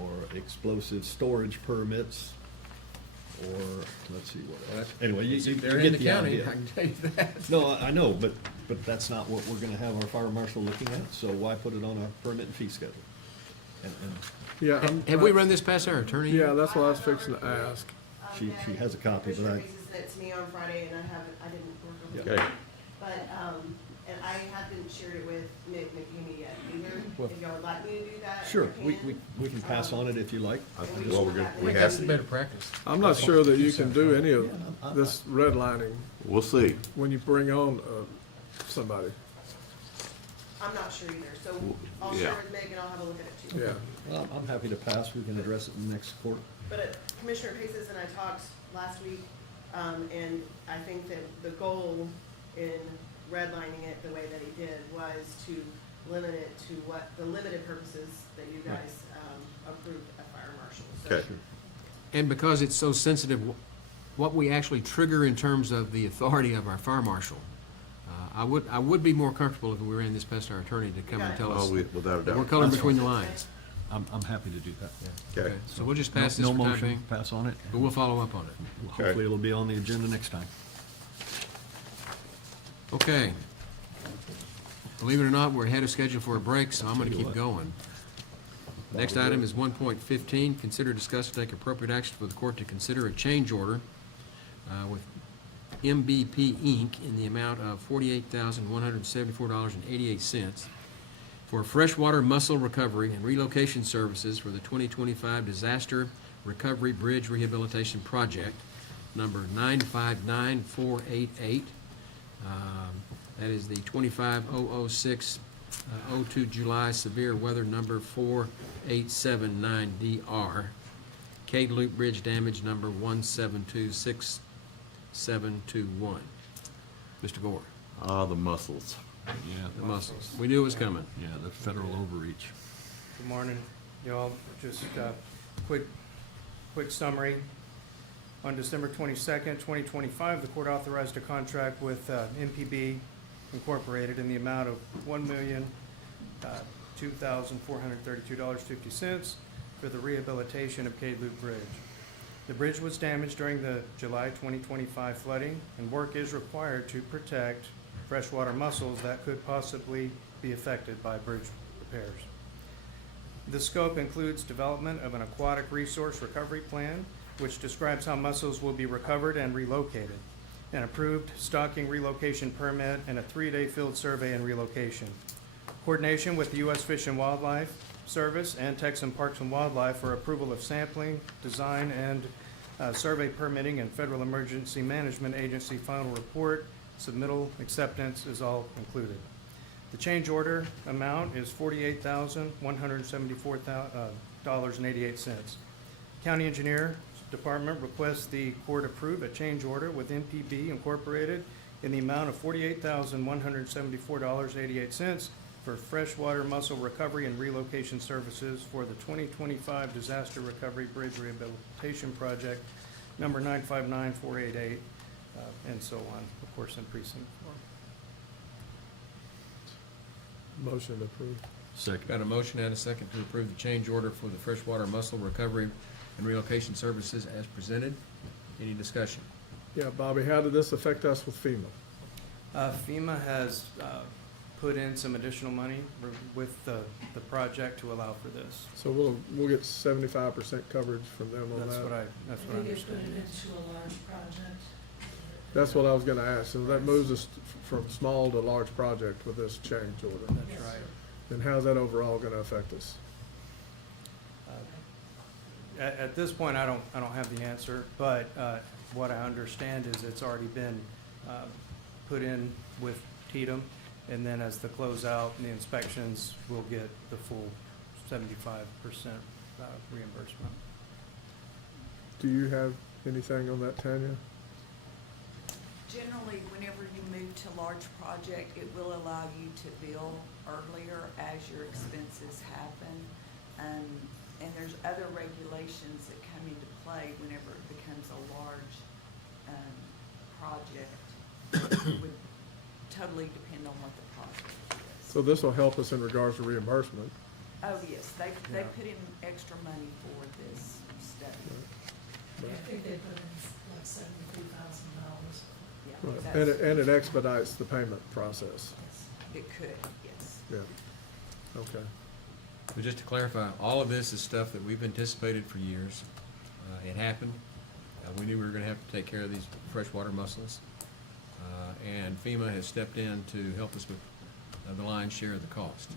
or explosive storage permits, or, let's see what else. Anyway, you They're get in the the county, idea. I can tell you that. No, I know, but that's not what we're gonna have our fire marshal looking at, so why put it on a permit and fee schedule? And Yeah. Have we run this past our attorney? Yeah, that's what I was fixing to ask. she has a copy, but Commissioner I, Reese sent it to me on Friday, and I didn't work over it. Okay. But, and I haven't shared it with Nick McKinney yet either. Well- If y'all would like me to do that, I sure, can. we can pass on it if you like. I think we what should we're gonna, have we it. have, That's better practice. I'm not sure that you can do any of this redlining we'll see. when you bring on somebody. I'm not sure either, so I'll Yeah. share with Meg and I'll have a look at it too. Yeah. Well, I'm happy to pass, we can address it in the next court. But Commissioner Paces and I talked last week, and I think that the goal in redlining it the way that he did was to limit it to what, the limited purposes that you guys approved a fire marshal. So Okay. And because it's so sensitive, what we actually trigger in terms of the authority of our fire marshal, I would be more comfortable if we ran this past our attorney to come and tell us. Oh, without a We're doubt. coloring between the lines. I'm happy to do that. Okay. So we'll just pass this No for time motion, being, pass on it. but we'll follow up on it. Hopefully it'll be on the agenda next time. Okay. Believe it or not, we're ahead of schedule for a break, so I'm gonna keep going. Next item is 1.15, consider, discuss, and take appropriate action for the court to consider a change order with MBP Inc. in the amount of $48,174.88 for freshwater mussel recovery and relocation services for the 2025 Disaster Recovery Bridge Rehabilitation Project, number 959488. That is the 25006-02 July severe weather number 4879DR. Cade Loop Bridge damage number 1726721. Mr. Gore, The mussels. Yeah. the mussels. We knew it was coming. Yeah, the federal overreach. Good morning, y'all. Just quick summary. On December 22nd, 2025, the court authorized a contract with MPB Incorporated in the amount of $1,002,432.50 for the rehabilitation of Cade Loop Bridge. The bridge was damaged during the July 2025 flooding, and work is required to protect freshwater mussels that could possibly be affected by bridge repairs. The scope includes development of an aquatic resource recovery plan, which describes how mussels will be recovered and relocated, an approved stocking relocation permit, and a 3-day field survey and relocation. Coordination with the U.S. Fish and Wildlife Service and Texan Parks and Wildlife for approval of sampling, design, and survey permitting and Federal Emergency Management Agency final report. Submittal acceptance is all included. The change order amount is $48,174.88. County Engineer Department requests the court approve a change order with MPB Incorporated in the amount of $48,174.88 for freshwater mussel recovery and relocation services for the 2025 Disaster Recovery Bridge Rehabilitation Project, number 959488, and so on, of course, in precinct 4. Motion approved. Second. Got a motion and a second to approve the change order for the freshwater mussel recovery and relocation services as presented. Any discussion? Yeah, Bobby, how did this affect us with FEMA? FEMA has put in some additional money with the project to allow for this. So we'll get 75% coverage from them on that? That's what I understand. into a large project. That's what I was gonna ask. So that moves us from small to large project with this change order. That's right. And how's that overall gonna affect us? At this point, I don't have the answer, but what I understand is it's already been put in with Tatum, and then as the closeout and the inspections, we'll get the full 75% reimbursement. Do you have anything on that, Tanya? Generally, whenever you move to large project, it will allow you to bill earlier as your expenses happen. And there's other regulations that come into play whenever it becomes a large project. It would totally depend on what the project is. So this will help us in regards to reimbursement. Oh, yes, they put in extra money for this study. I think they put in like $73,000. Yeah, Right. that's- And it expedites the payment process. It could, yes. Yeah. Okay. But just to clarify, all of this is stuff that we've anticipated for years. It happened. We knew we were gonna have to take care of these freshwater mussels. And FEMA has stepped in to help us with the lion's share of the cost.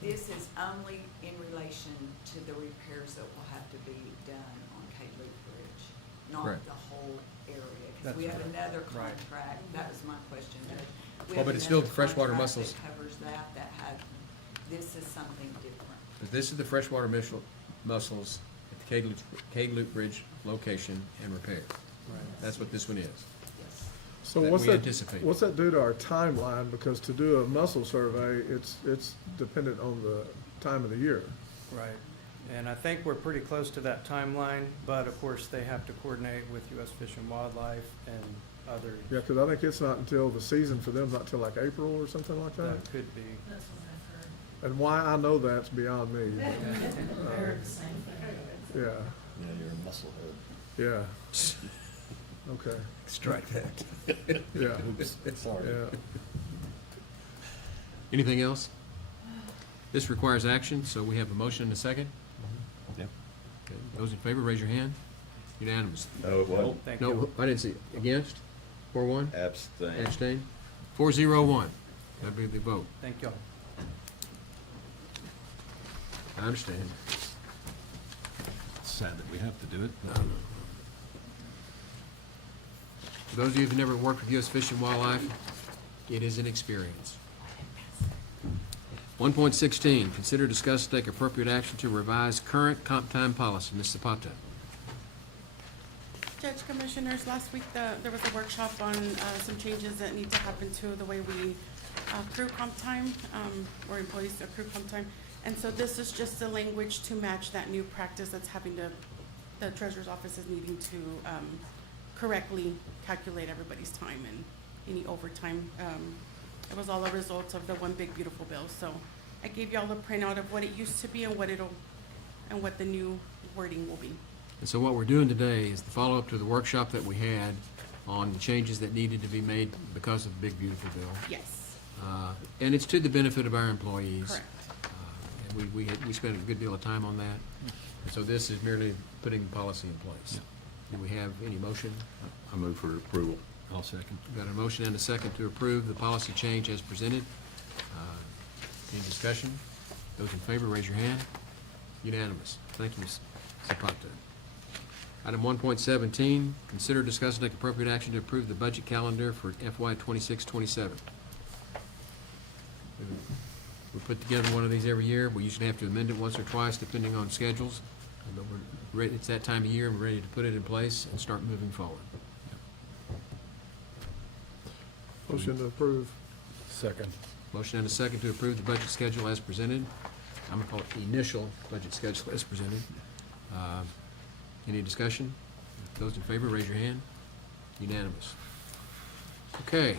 This is only in relation to the repairs that will have to be done on Cape Loop Bridge, not Correct. the whole area. Because That's we have right. another Right. contract, that was my question, Judge. We Well, have but it's still another freshwater contract mussels. that covers that had, this is something different. But this is the freshwater mussels at the Cade Loop Bridge location and repair. That's what this one is. Yes. So That what's we that, anticipate. what's that do to our timeline? Because to do a mussel survey, it's dependent on the time of the year. Right. And I think we're pretty close to that timeline, but of course, they have to coordinate with U.S. Fish and Wildlife and other. Yeah, because I think it's not until the season for them, not till like April or something like that. That could be. That's what I've heard. And why I know that's beyond me. I heard the same thing. Yeah, Yeah, you're a musclehead. yeah. Okay, Strike that. yeah, Sorry. yeah. Anything else? This requires action, so we have a motion and a second. Yeah. Okay, those in favor, raise your hand. Unanimous. No, it wasn't. Thank you. No, I didn't see. Against? 4-1? Abstain. Abstain? 4-0-1. That'd be the vote. Thank y'all. I understand. It's sad that we have to do it. For those of you who've never worked with U.S. Fish and Wildlife, it is an experience. 1.16, consider, discuss, take appropriate action to revise current comp time policy. Ms. Zapata. Judge, Commissioners, last week there was a workshop on some changes that need to happen to the way we accrue comp time, or employees accrue comp time. And so this is just the language to match that new practice that's having to, the treasurer's office is needing to correctly calculate everybody's time and any overtime. It was all a result of the one big beautiful bill. So I gave y'all a printout of what it used to be and what the new wording will be. And so what we're doing today is the follow-up to the workshop that we had on the changes that needed to be made because of the big beautiful bill. Yes, And it's to the benefit of our employees. correct. And we spent a good deal of time on that. And so this is merely putting the policy in place. Do we have any motion? I move for approval. I'll second. We've got a motion and a second to approve the policy change as presented. Any discussion? Those in favor, raise your hand. Unanimous. Thank you, Ms. Zapata. Item 1.17, consider, discuss, and take appropriate action to approve the budget calendar for FY 26-27. We put together one of these every year. We usually have to amend it once or twice depending on schedules. But it's that time of year, and we're ready to put it in place and start moving forward. Motion to approve. Second. Motion and a second to approve the budget schedule as presented. I'm gonna call it the initial budget schedule as presented. Any discussion? Those in favor, raise your hand. Unanimous. Okay,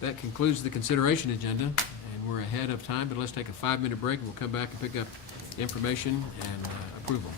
that concludes the consideration agenda, and we're ahead of time, but let's take a 5-minute break, and we'll come back and pick up information and approval.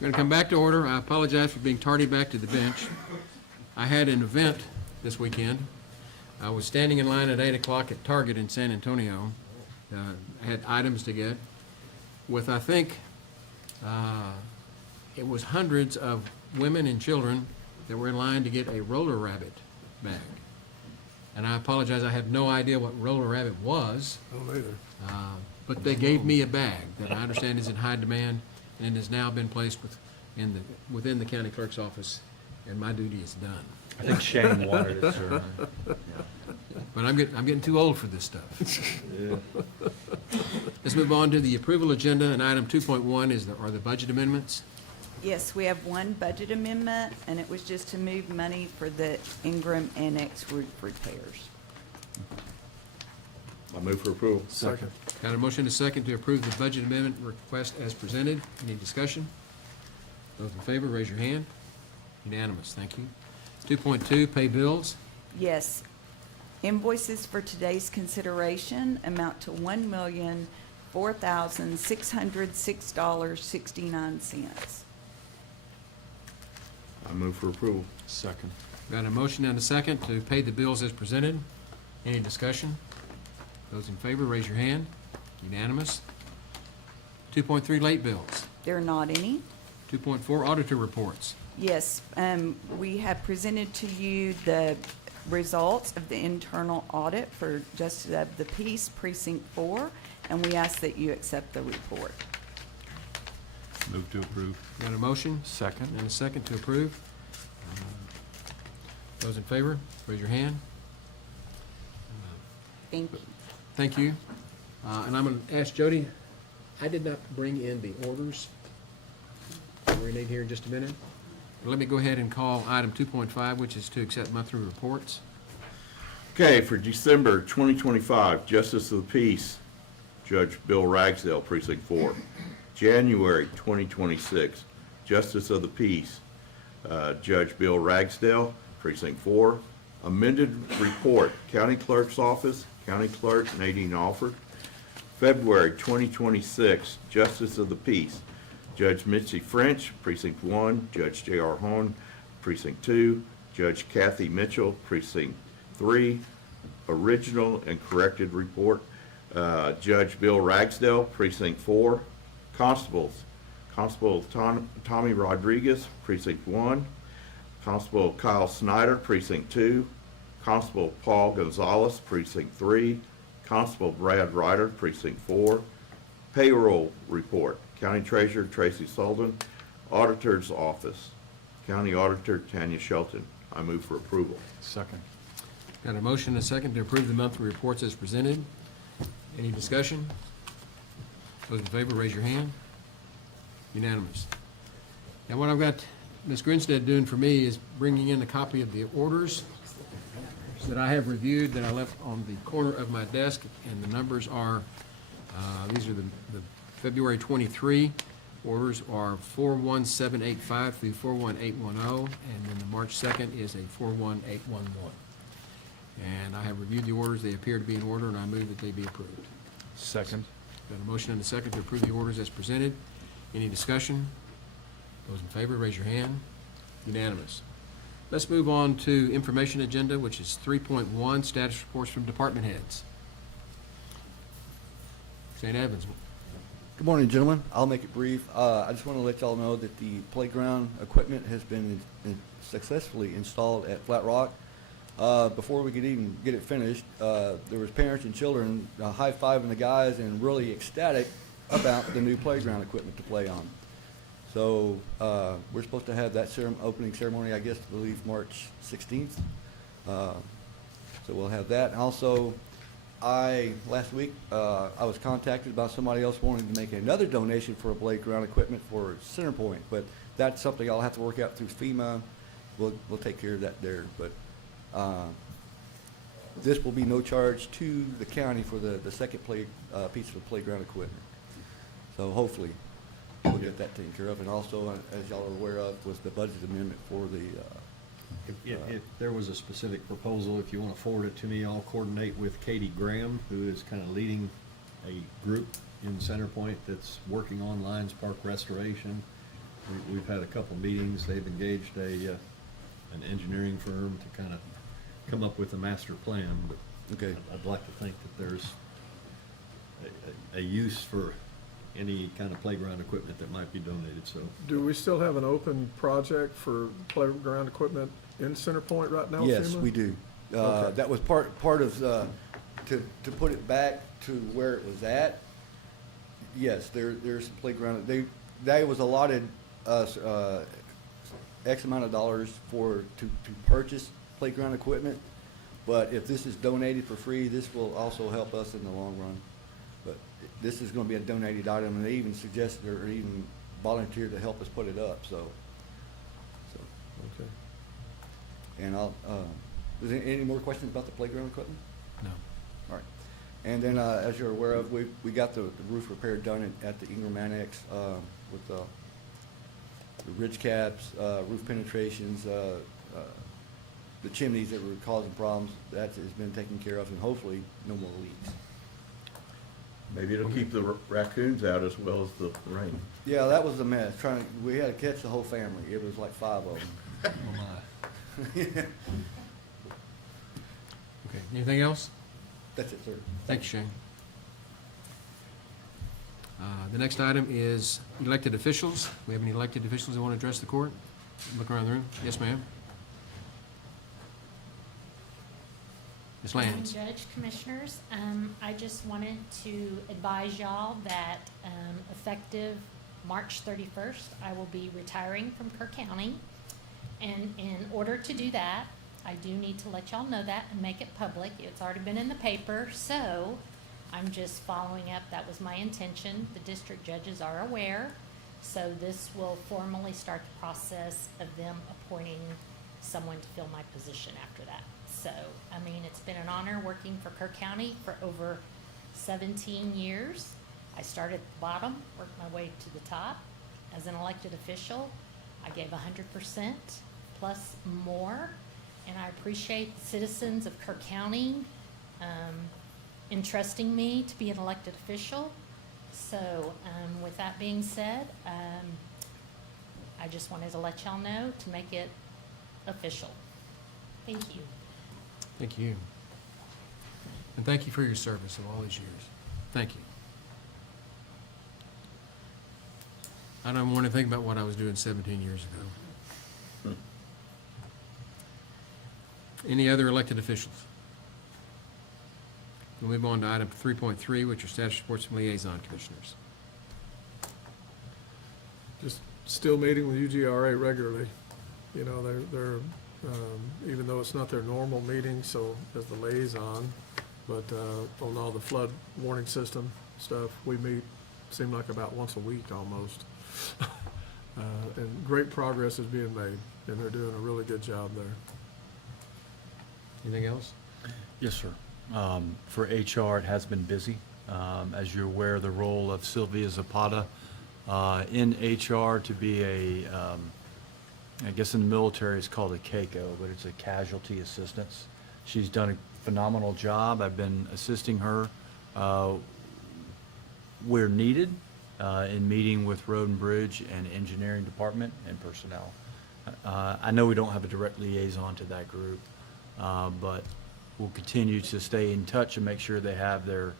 We're going to come back to order. I apologize for being tardy back to the bench. I had an event this weekend. I was standing in line at 8 o'clock at Target in San Antonio. I had items to get with, I think, it was hundreds of women and children that were in line to get a Roller Rabbit bag. And I apologize, I have no idea what Roller Rabbit was. Oh, neither. But they gave me a bag that I understand is in high demand and has now been placed within the county clerk's office, and my duty is done. I think Shane wanted it, sir. But I'm getting too old for this stuff. Let's move on to the approval agenda, and item 2.1 are the budget amendments. Yes, we have one budget amendment, and it was just to move money for the Ingram Annex roof repairs. I move for approval. Second. Got a motion and a second to approve the budget amendment request as presented. Any discussion? Those in favor, raise your hand. Unanimous, thank you. 2.2, pay bills. Yes. Invoices for today's consideration amount to $1,004,606.69. I move for approval. Second. Got a motion and a second to pay the bills as presented. Any discussion? Those in favor, raise your hand. Unanimous. 2.3, late bills. There are not any. 2.4, auditor reports. Yes, we have presented to you the results of the internal audit for Justice of the Peace Precinct 4, and we ask that you accept the report. Move to approve. Got a motion? Second. And a second to approve. Those in favor, raise your hand. Thank you. Thank you. And I'm going to ask Jody, I did not bring in the orders. We're going to need here in just a minute. Let me go ahead and call item 2.5, which is to accept monthly reports. Okay, for December 2025, Justice of the Peace, Judge Bill Ragsdale, Precinct 4. January 2026, Justice of the Peace, Judge Bill Ragsdale, Precinct 4. Amended report, County Clerk's Office, County Clerk Nadine Alford. February 2026, Justice of the Peace, Judge Mitzi French, Precinct 1, Judge J.R. Hone, Precinct 2, Judge Kathy Mitchell, Precinct 3. Original and corrected report, Judge Bill Ragsdale, Precinct 4. Constables, Constable Tommy Rodriguez, Precinct 1. Constable Kyle Snyder, Precinct 2. Constable Paul Gonzalez, Precinct 3. Constable Brad Ryder, Precinct 4. Payroll report, County Treasurer Tracy Sullivan, Auditor's Office, County Auditor Tanya Shelton. I move for approval. Second. Got a motion and a second to approve the monthly reports as presented. Any discussion? Those in favor, raise your hand. Unanimous. Now, what I've got Ms. Grinstead doing for me is bringing in a copy of the orders that I have reviewed that I left on the corner of my desk, and the numbers are, these are the February 23 orders are 41785 through 41810, and then the March 2nd is a 41811. And I have reviewed the orders, they appear to be in order, and I move that they be approved. Second. Got a motion and a second to approve the orders as presented. Any discussion? Those in favor, raise your hand. Unanimous. Let's move on to information agenda, which is 3.1, status reports from department heads. St. Evans. Good morning, gentlemen. I'll make it brief. I just want to let y'all know that the playground equipment has been successfully installed at Flat Rock. Before we could even get it finished, there was parents and children high-fiving the guys and really ecstatic about the new playground equipment to play on. So we're supposed to have that opening ceremony, I guess, I believe March 16th. So we'll have that. And also, last week, I was contacted about somebody else wanting to make another donation for a playground equipment for Centerpoint, but that's something I'll have to work out through FEMA. We'll take care of that there. But this will be no charge to the county for the second piece of playground equipment. So hopefully we'll get that taken care of. And also, as y'all are aware of, was the budget amendment for the If there was a specific proposal, if you want to forward it to me, I'll coordinate with Katie Graham, who is kind of leading a group in Centerpoint that's working on Lions Park restoration. We've had a couple meetings. They've engaged an engineering firm to kind of come up with a master plan, but Okay. I'd like to think that there's a use for any kind of playground equipment that might be donated, so. Do we still have an open project for playground equipment in Center Point right now? Yes, FEMA? we do. Okay. That was part of, to put it back to where it was at. Yes, there's some playground, that was allotted us, X amount of dollars to purchase playground equipment. But if this is donated for free, this will also help us in the long run. But this is gonna be a donated item, and they even suggested or even volunteered to help us put it up, so. Okay. And is there any more questions about the playground equipment? No. All right. And then, as you're aware of, we got the roof repair done at the Ingram Annex, with the ridge caps, roof penetrations, the chimneys that were causing problems. That has been taken care of, and hopefully no more leaks. Maybe it'll keep the raccoons out as well as the rain. Yeah, that was a mess. We had to catch the whole family. It was like 5 of them. Oh, my. Okay, anything else? That's it, sir. Thank you, Shane. The next item is elected officials. We have any elected officials that want to address the court? Look around the room. Yes, ma'am. Ms. Lance. Judge, Commissioners, I just wanted to advise y'all that effective March 31st, I will be retiring from Kerr County. And in order to do that, I do need to let y'all know that and make it public. It's already been in the paper, so I'm just following up. That was my intention. The district judges are aware. So this will formally start the process of them appointing someone to fill my position after that. So, I mean, it's been an honor working for Kerr County for over 17 years. I started at the bottom, worked my way to the top. As an elected official, I gave 100% plus more, and I appreciate the citizens of Kerr County entrusting me to be an elected official. So, with that being said, I just wanted to let y'all know to make it official. Thank you. Thank you. And thank you for your service of all these years. Thank you. I don't want to think about what I was doing 17 years ago. Any other elected officials? We'll move on to item 3.3, which are status reports from liaison commissioners. Just still meeting with UGRA regularly. You know, they're even though it's not their normal meeting, so as the liaison, but on all the flood warning system stuff, we meet, seem like about once a week almost. And great progress is being made, and they're doing a really good job there. Anything else? Yes, sir. For HR, it has been busy. As you're aware, the role of Sylvia Zapata in HR to be I guess in the military it's called a CACO, but it's a casualty assistance. She's done a phenomenal job. I've been assisting her where needed in meeting with Road and Bridge and Engineering Department and personnel. I know we don't have a direct liaison to that group, but we'll continue to stay in touch and make sure they have their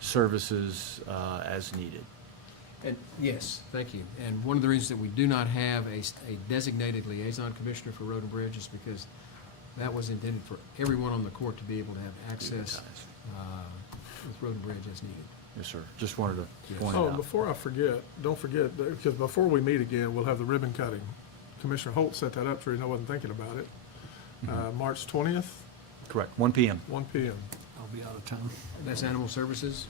services as needed. And yes, thank you. And one of the reasons that we do not have a designated liaison commissioner for Road and Bridge is because that was intended for everyone on the court to be able to have access with Road and Bridge as needed. Yes, sir. Just wanted to point it Oh, out. before I forget, don't forget, because before we meet again, we'll have the ribbon cutting. Commissioner Holt set that up, Teresa, I wasn't thinking about it. March 20th, Correct, 1 p.m. 1 p.m. I'll be out of town. That's Animal Services.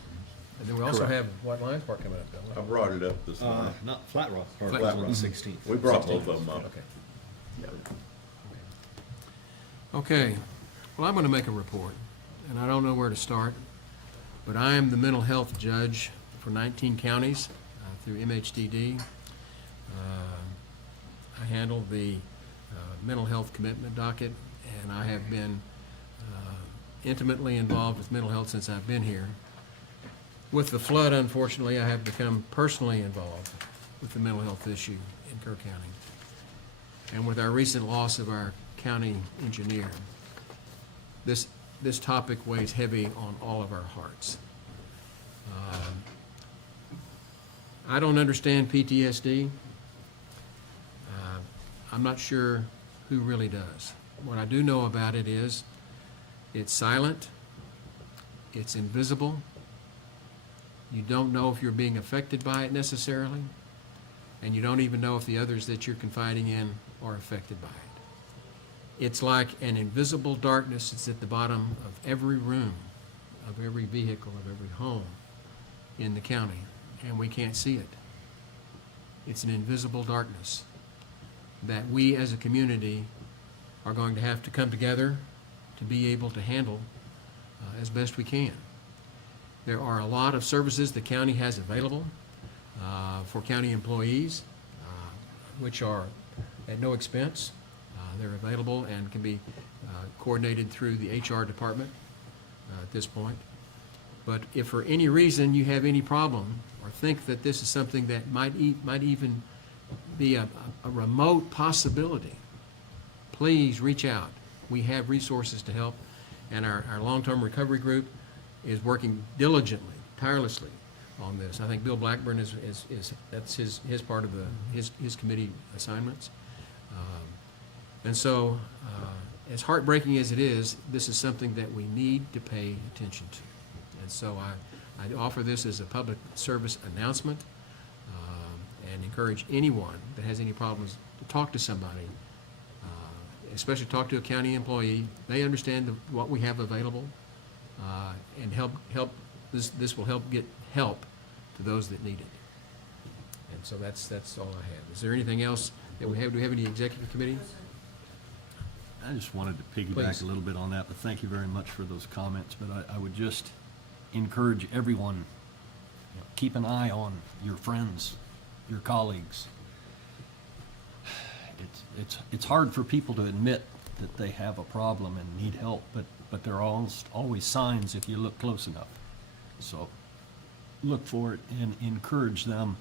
And then we also Correct. have White Lions Park coming up, don't we? I brought it up this morning. Not Flat Rock Park, Flat it's Rock. on the 16th. We brought both of them up. Okay. Yeah. Okay, well, I'm going to make a report, and I don't know where to start, but I am the mental health judge for 19 counties through MHDD. I handle the mental health commitment docket, and I have been intimately involved with mental health since I've been here. With the flood, unfortunately, I have become personally involved with the mental health issue in Kerr County. And with our recent loss of our county engineer, this topic weighs heavy on all of our hearts. I don't understand PTSD. I'm not sure who really does. What I do know about it is it's silent, it's invisible. You don't know if you're being affected by it necessarily, and you don't even know if the others that you're confiding in are affected by it. It's like an invisible darkness that's at the bottom of every room, of every vehicle, of every home in the county, and we can't see it. It's an invisible darkness that we as a community are going to have to come together to be able to handle as best we can. There are a lot of services the county has available for county employees, which are at no expense. They're available and can be coordinated through the HR department at this point. But if for any reason you have any problem or think that this is something that might even be a remote possibility, please reach out. We have resources to help, and our long-term recovery group is working diligently, tirelessly on this. I think Bill Blackburn that's his part of his committee assignments. And so, as heartbreaking as it is, this is something that we need to pay attention to. And so I offer this as a public service announcement and encourage anyone that has any problems to talk to somebody, especially talk to a county employee. They understand what we have available, and help. This will help get help to those that need it. And so that's all I have. Is there anything else that we have? Do we have any executive committee? I just wanted to piggyback Please. a little bit on that, but thank you very much for those comments. But I would just encourage everyone, keep an eye on your friends, your colleagues. It's hard for people to admit that they have a problem and need help, but there are always signs if you look close enough. So look for it and encourage them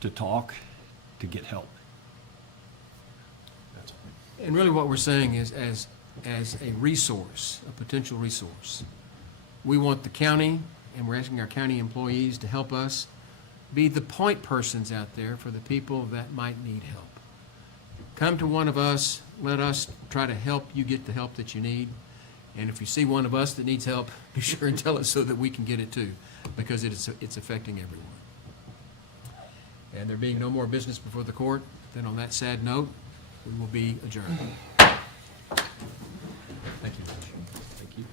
to talk, to get help. That's all. And really what we're saying is, as a resource, a potential resource, we want the county, and we're asking our county employees to help us be the point persons out there for the people that might need help. Come to one of us, let us try to help you get the help that you need. And if you see one of us that needs help, be sure and tell us so that we can get it too, because it's affecting everyone. And there being no more business before the court, then on that sad note, we will be adjourned. Thank you, Judge. Thank you.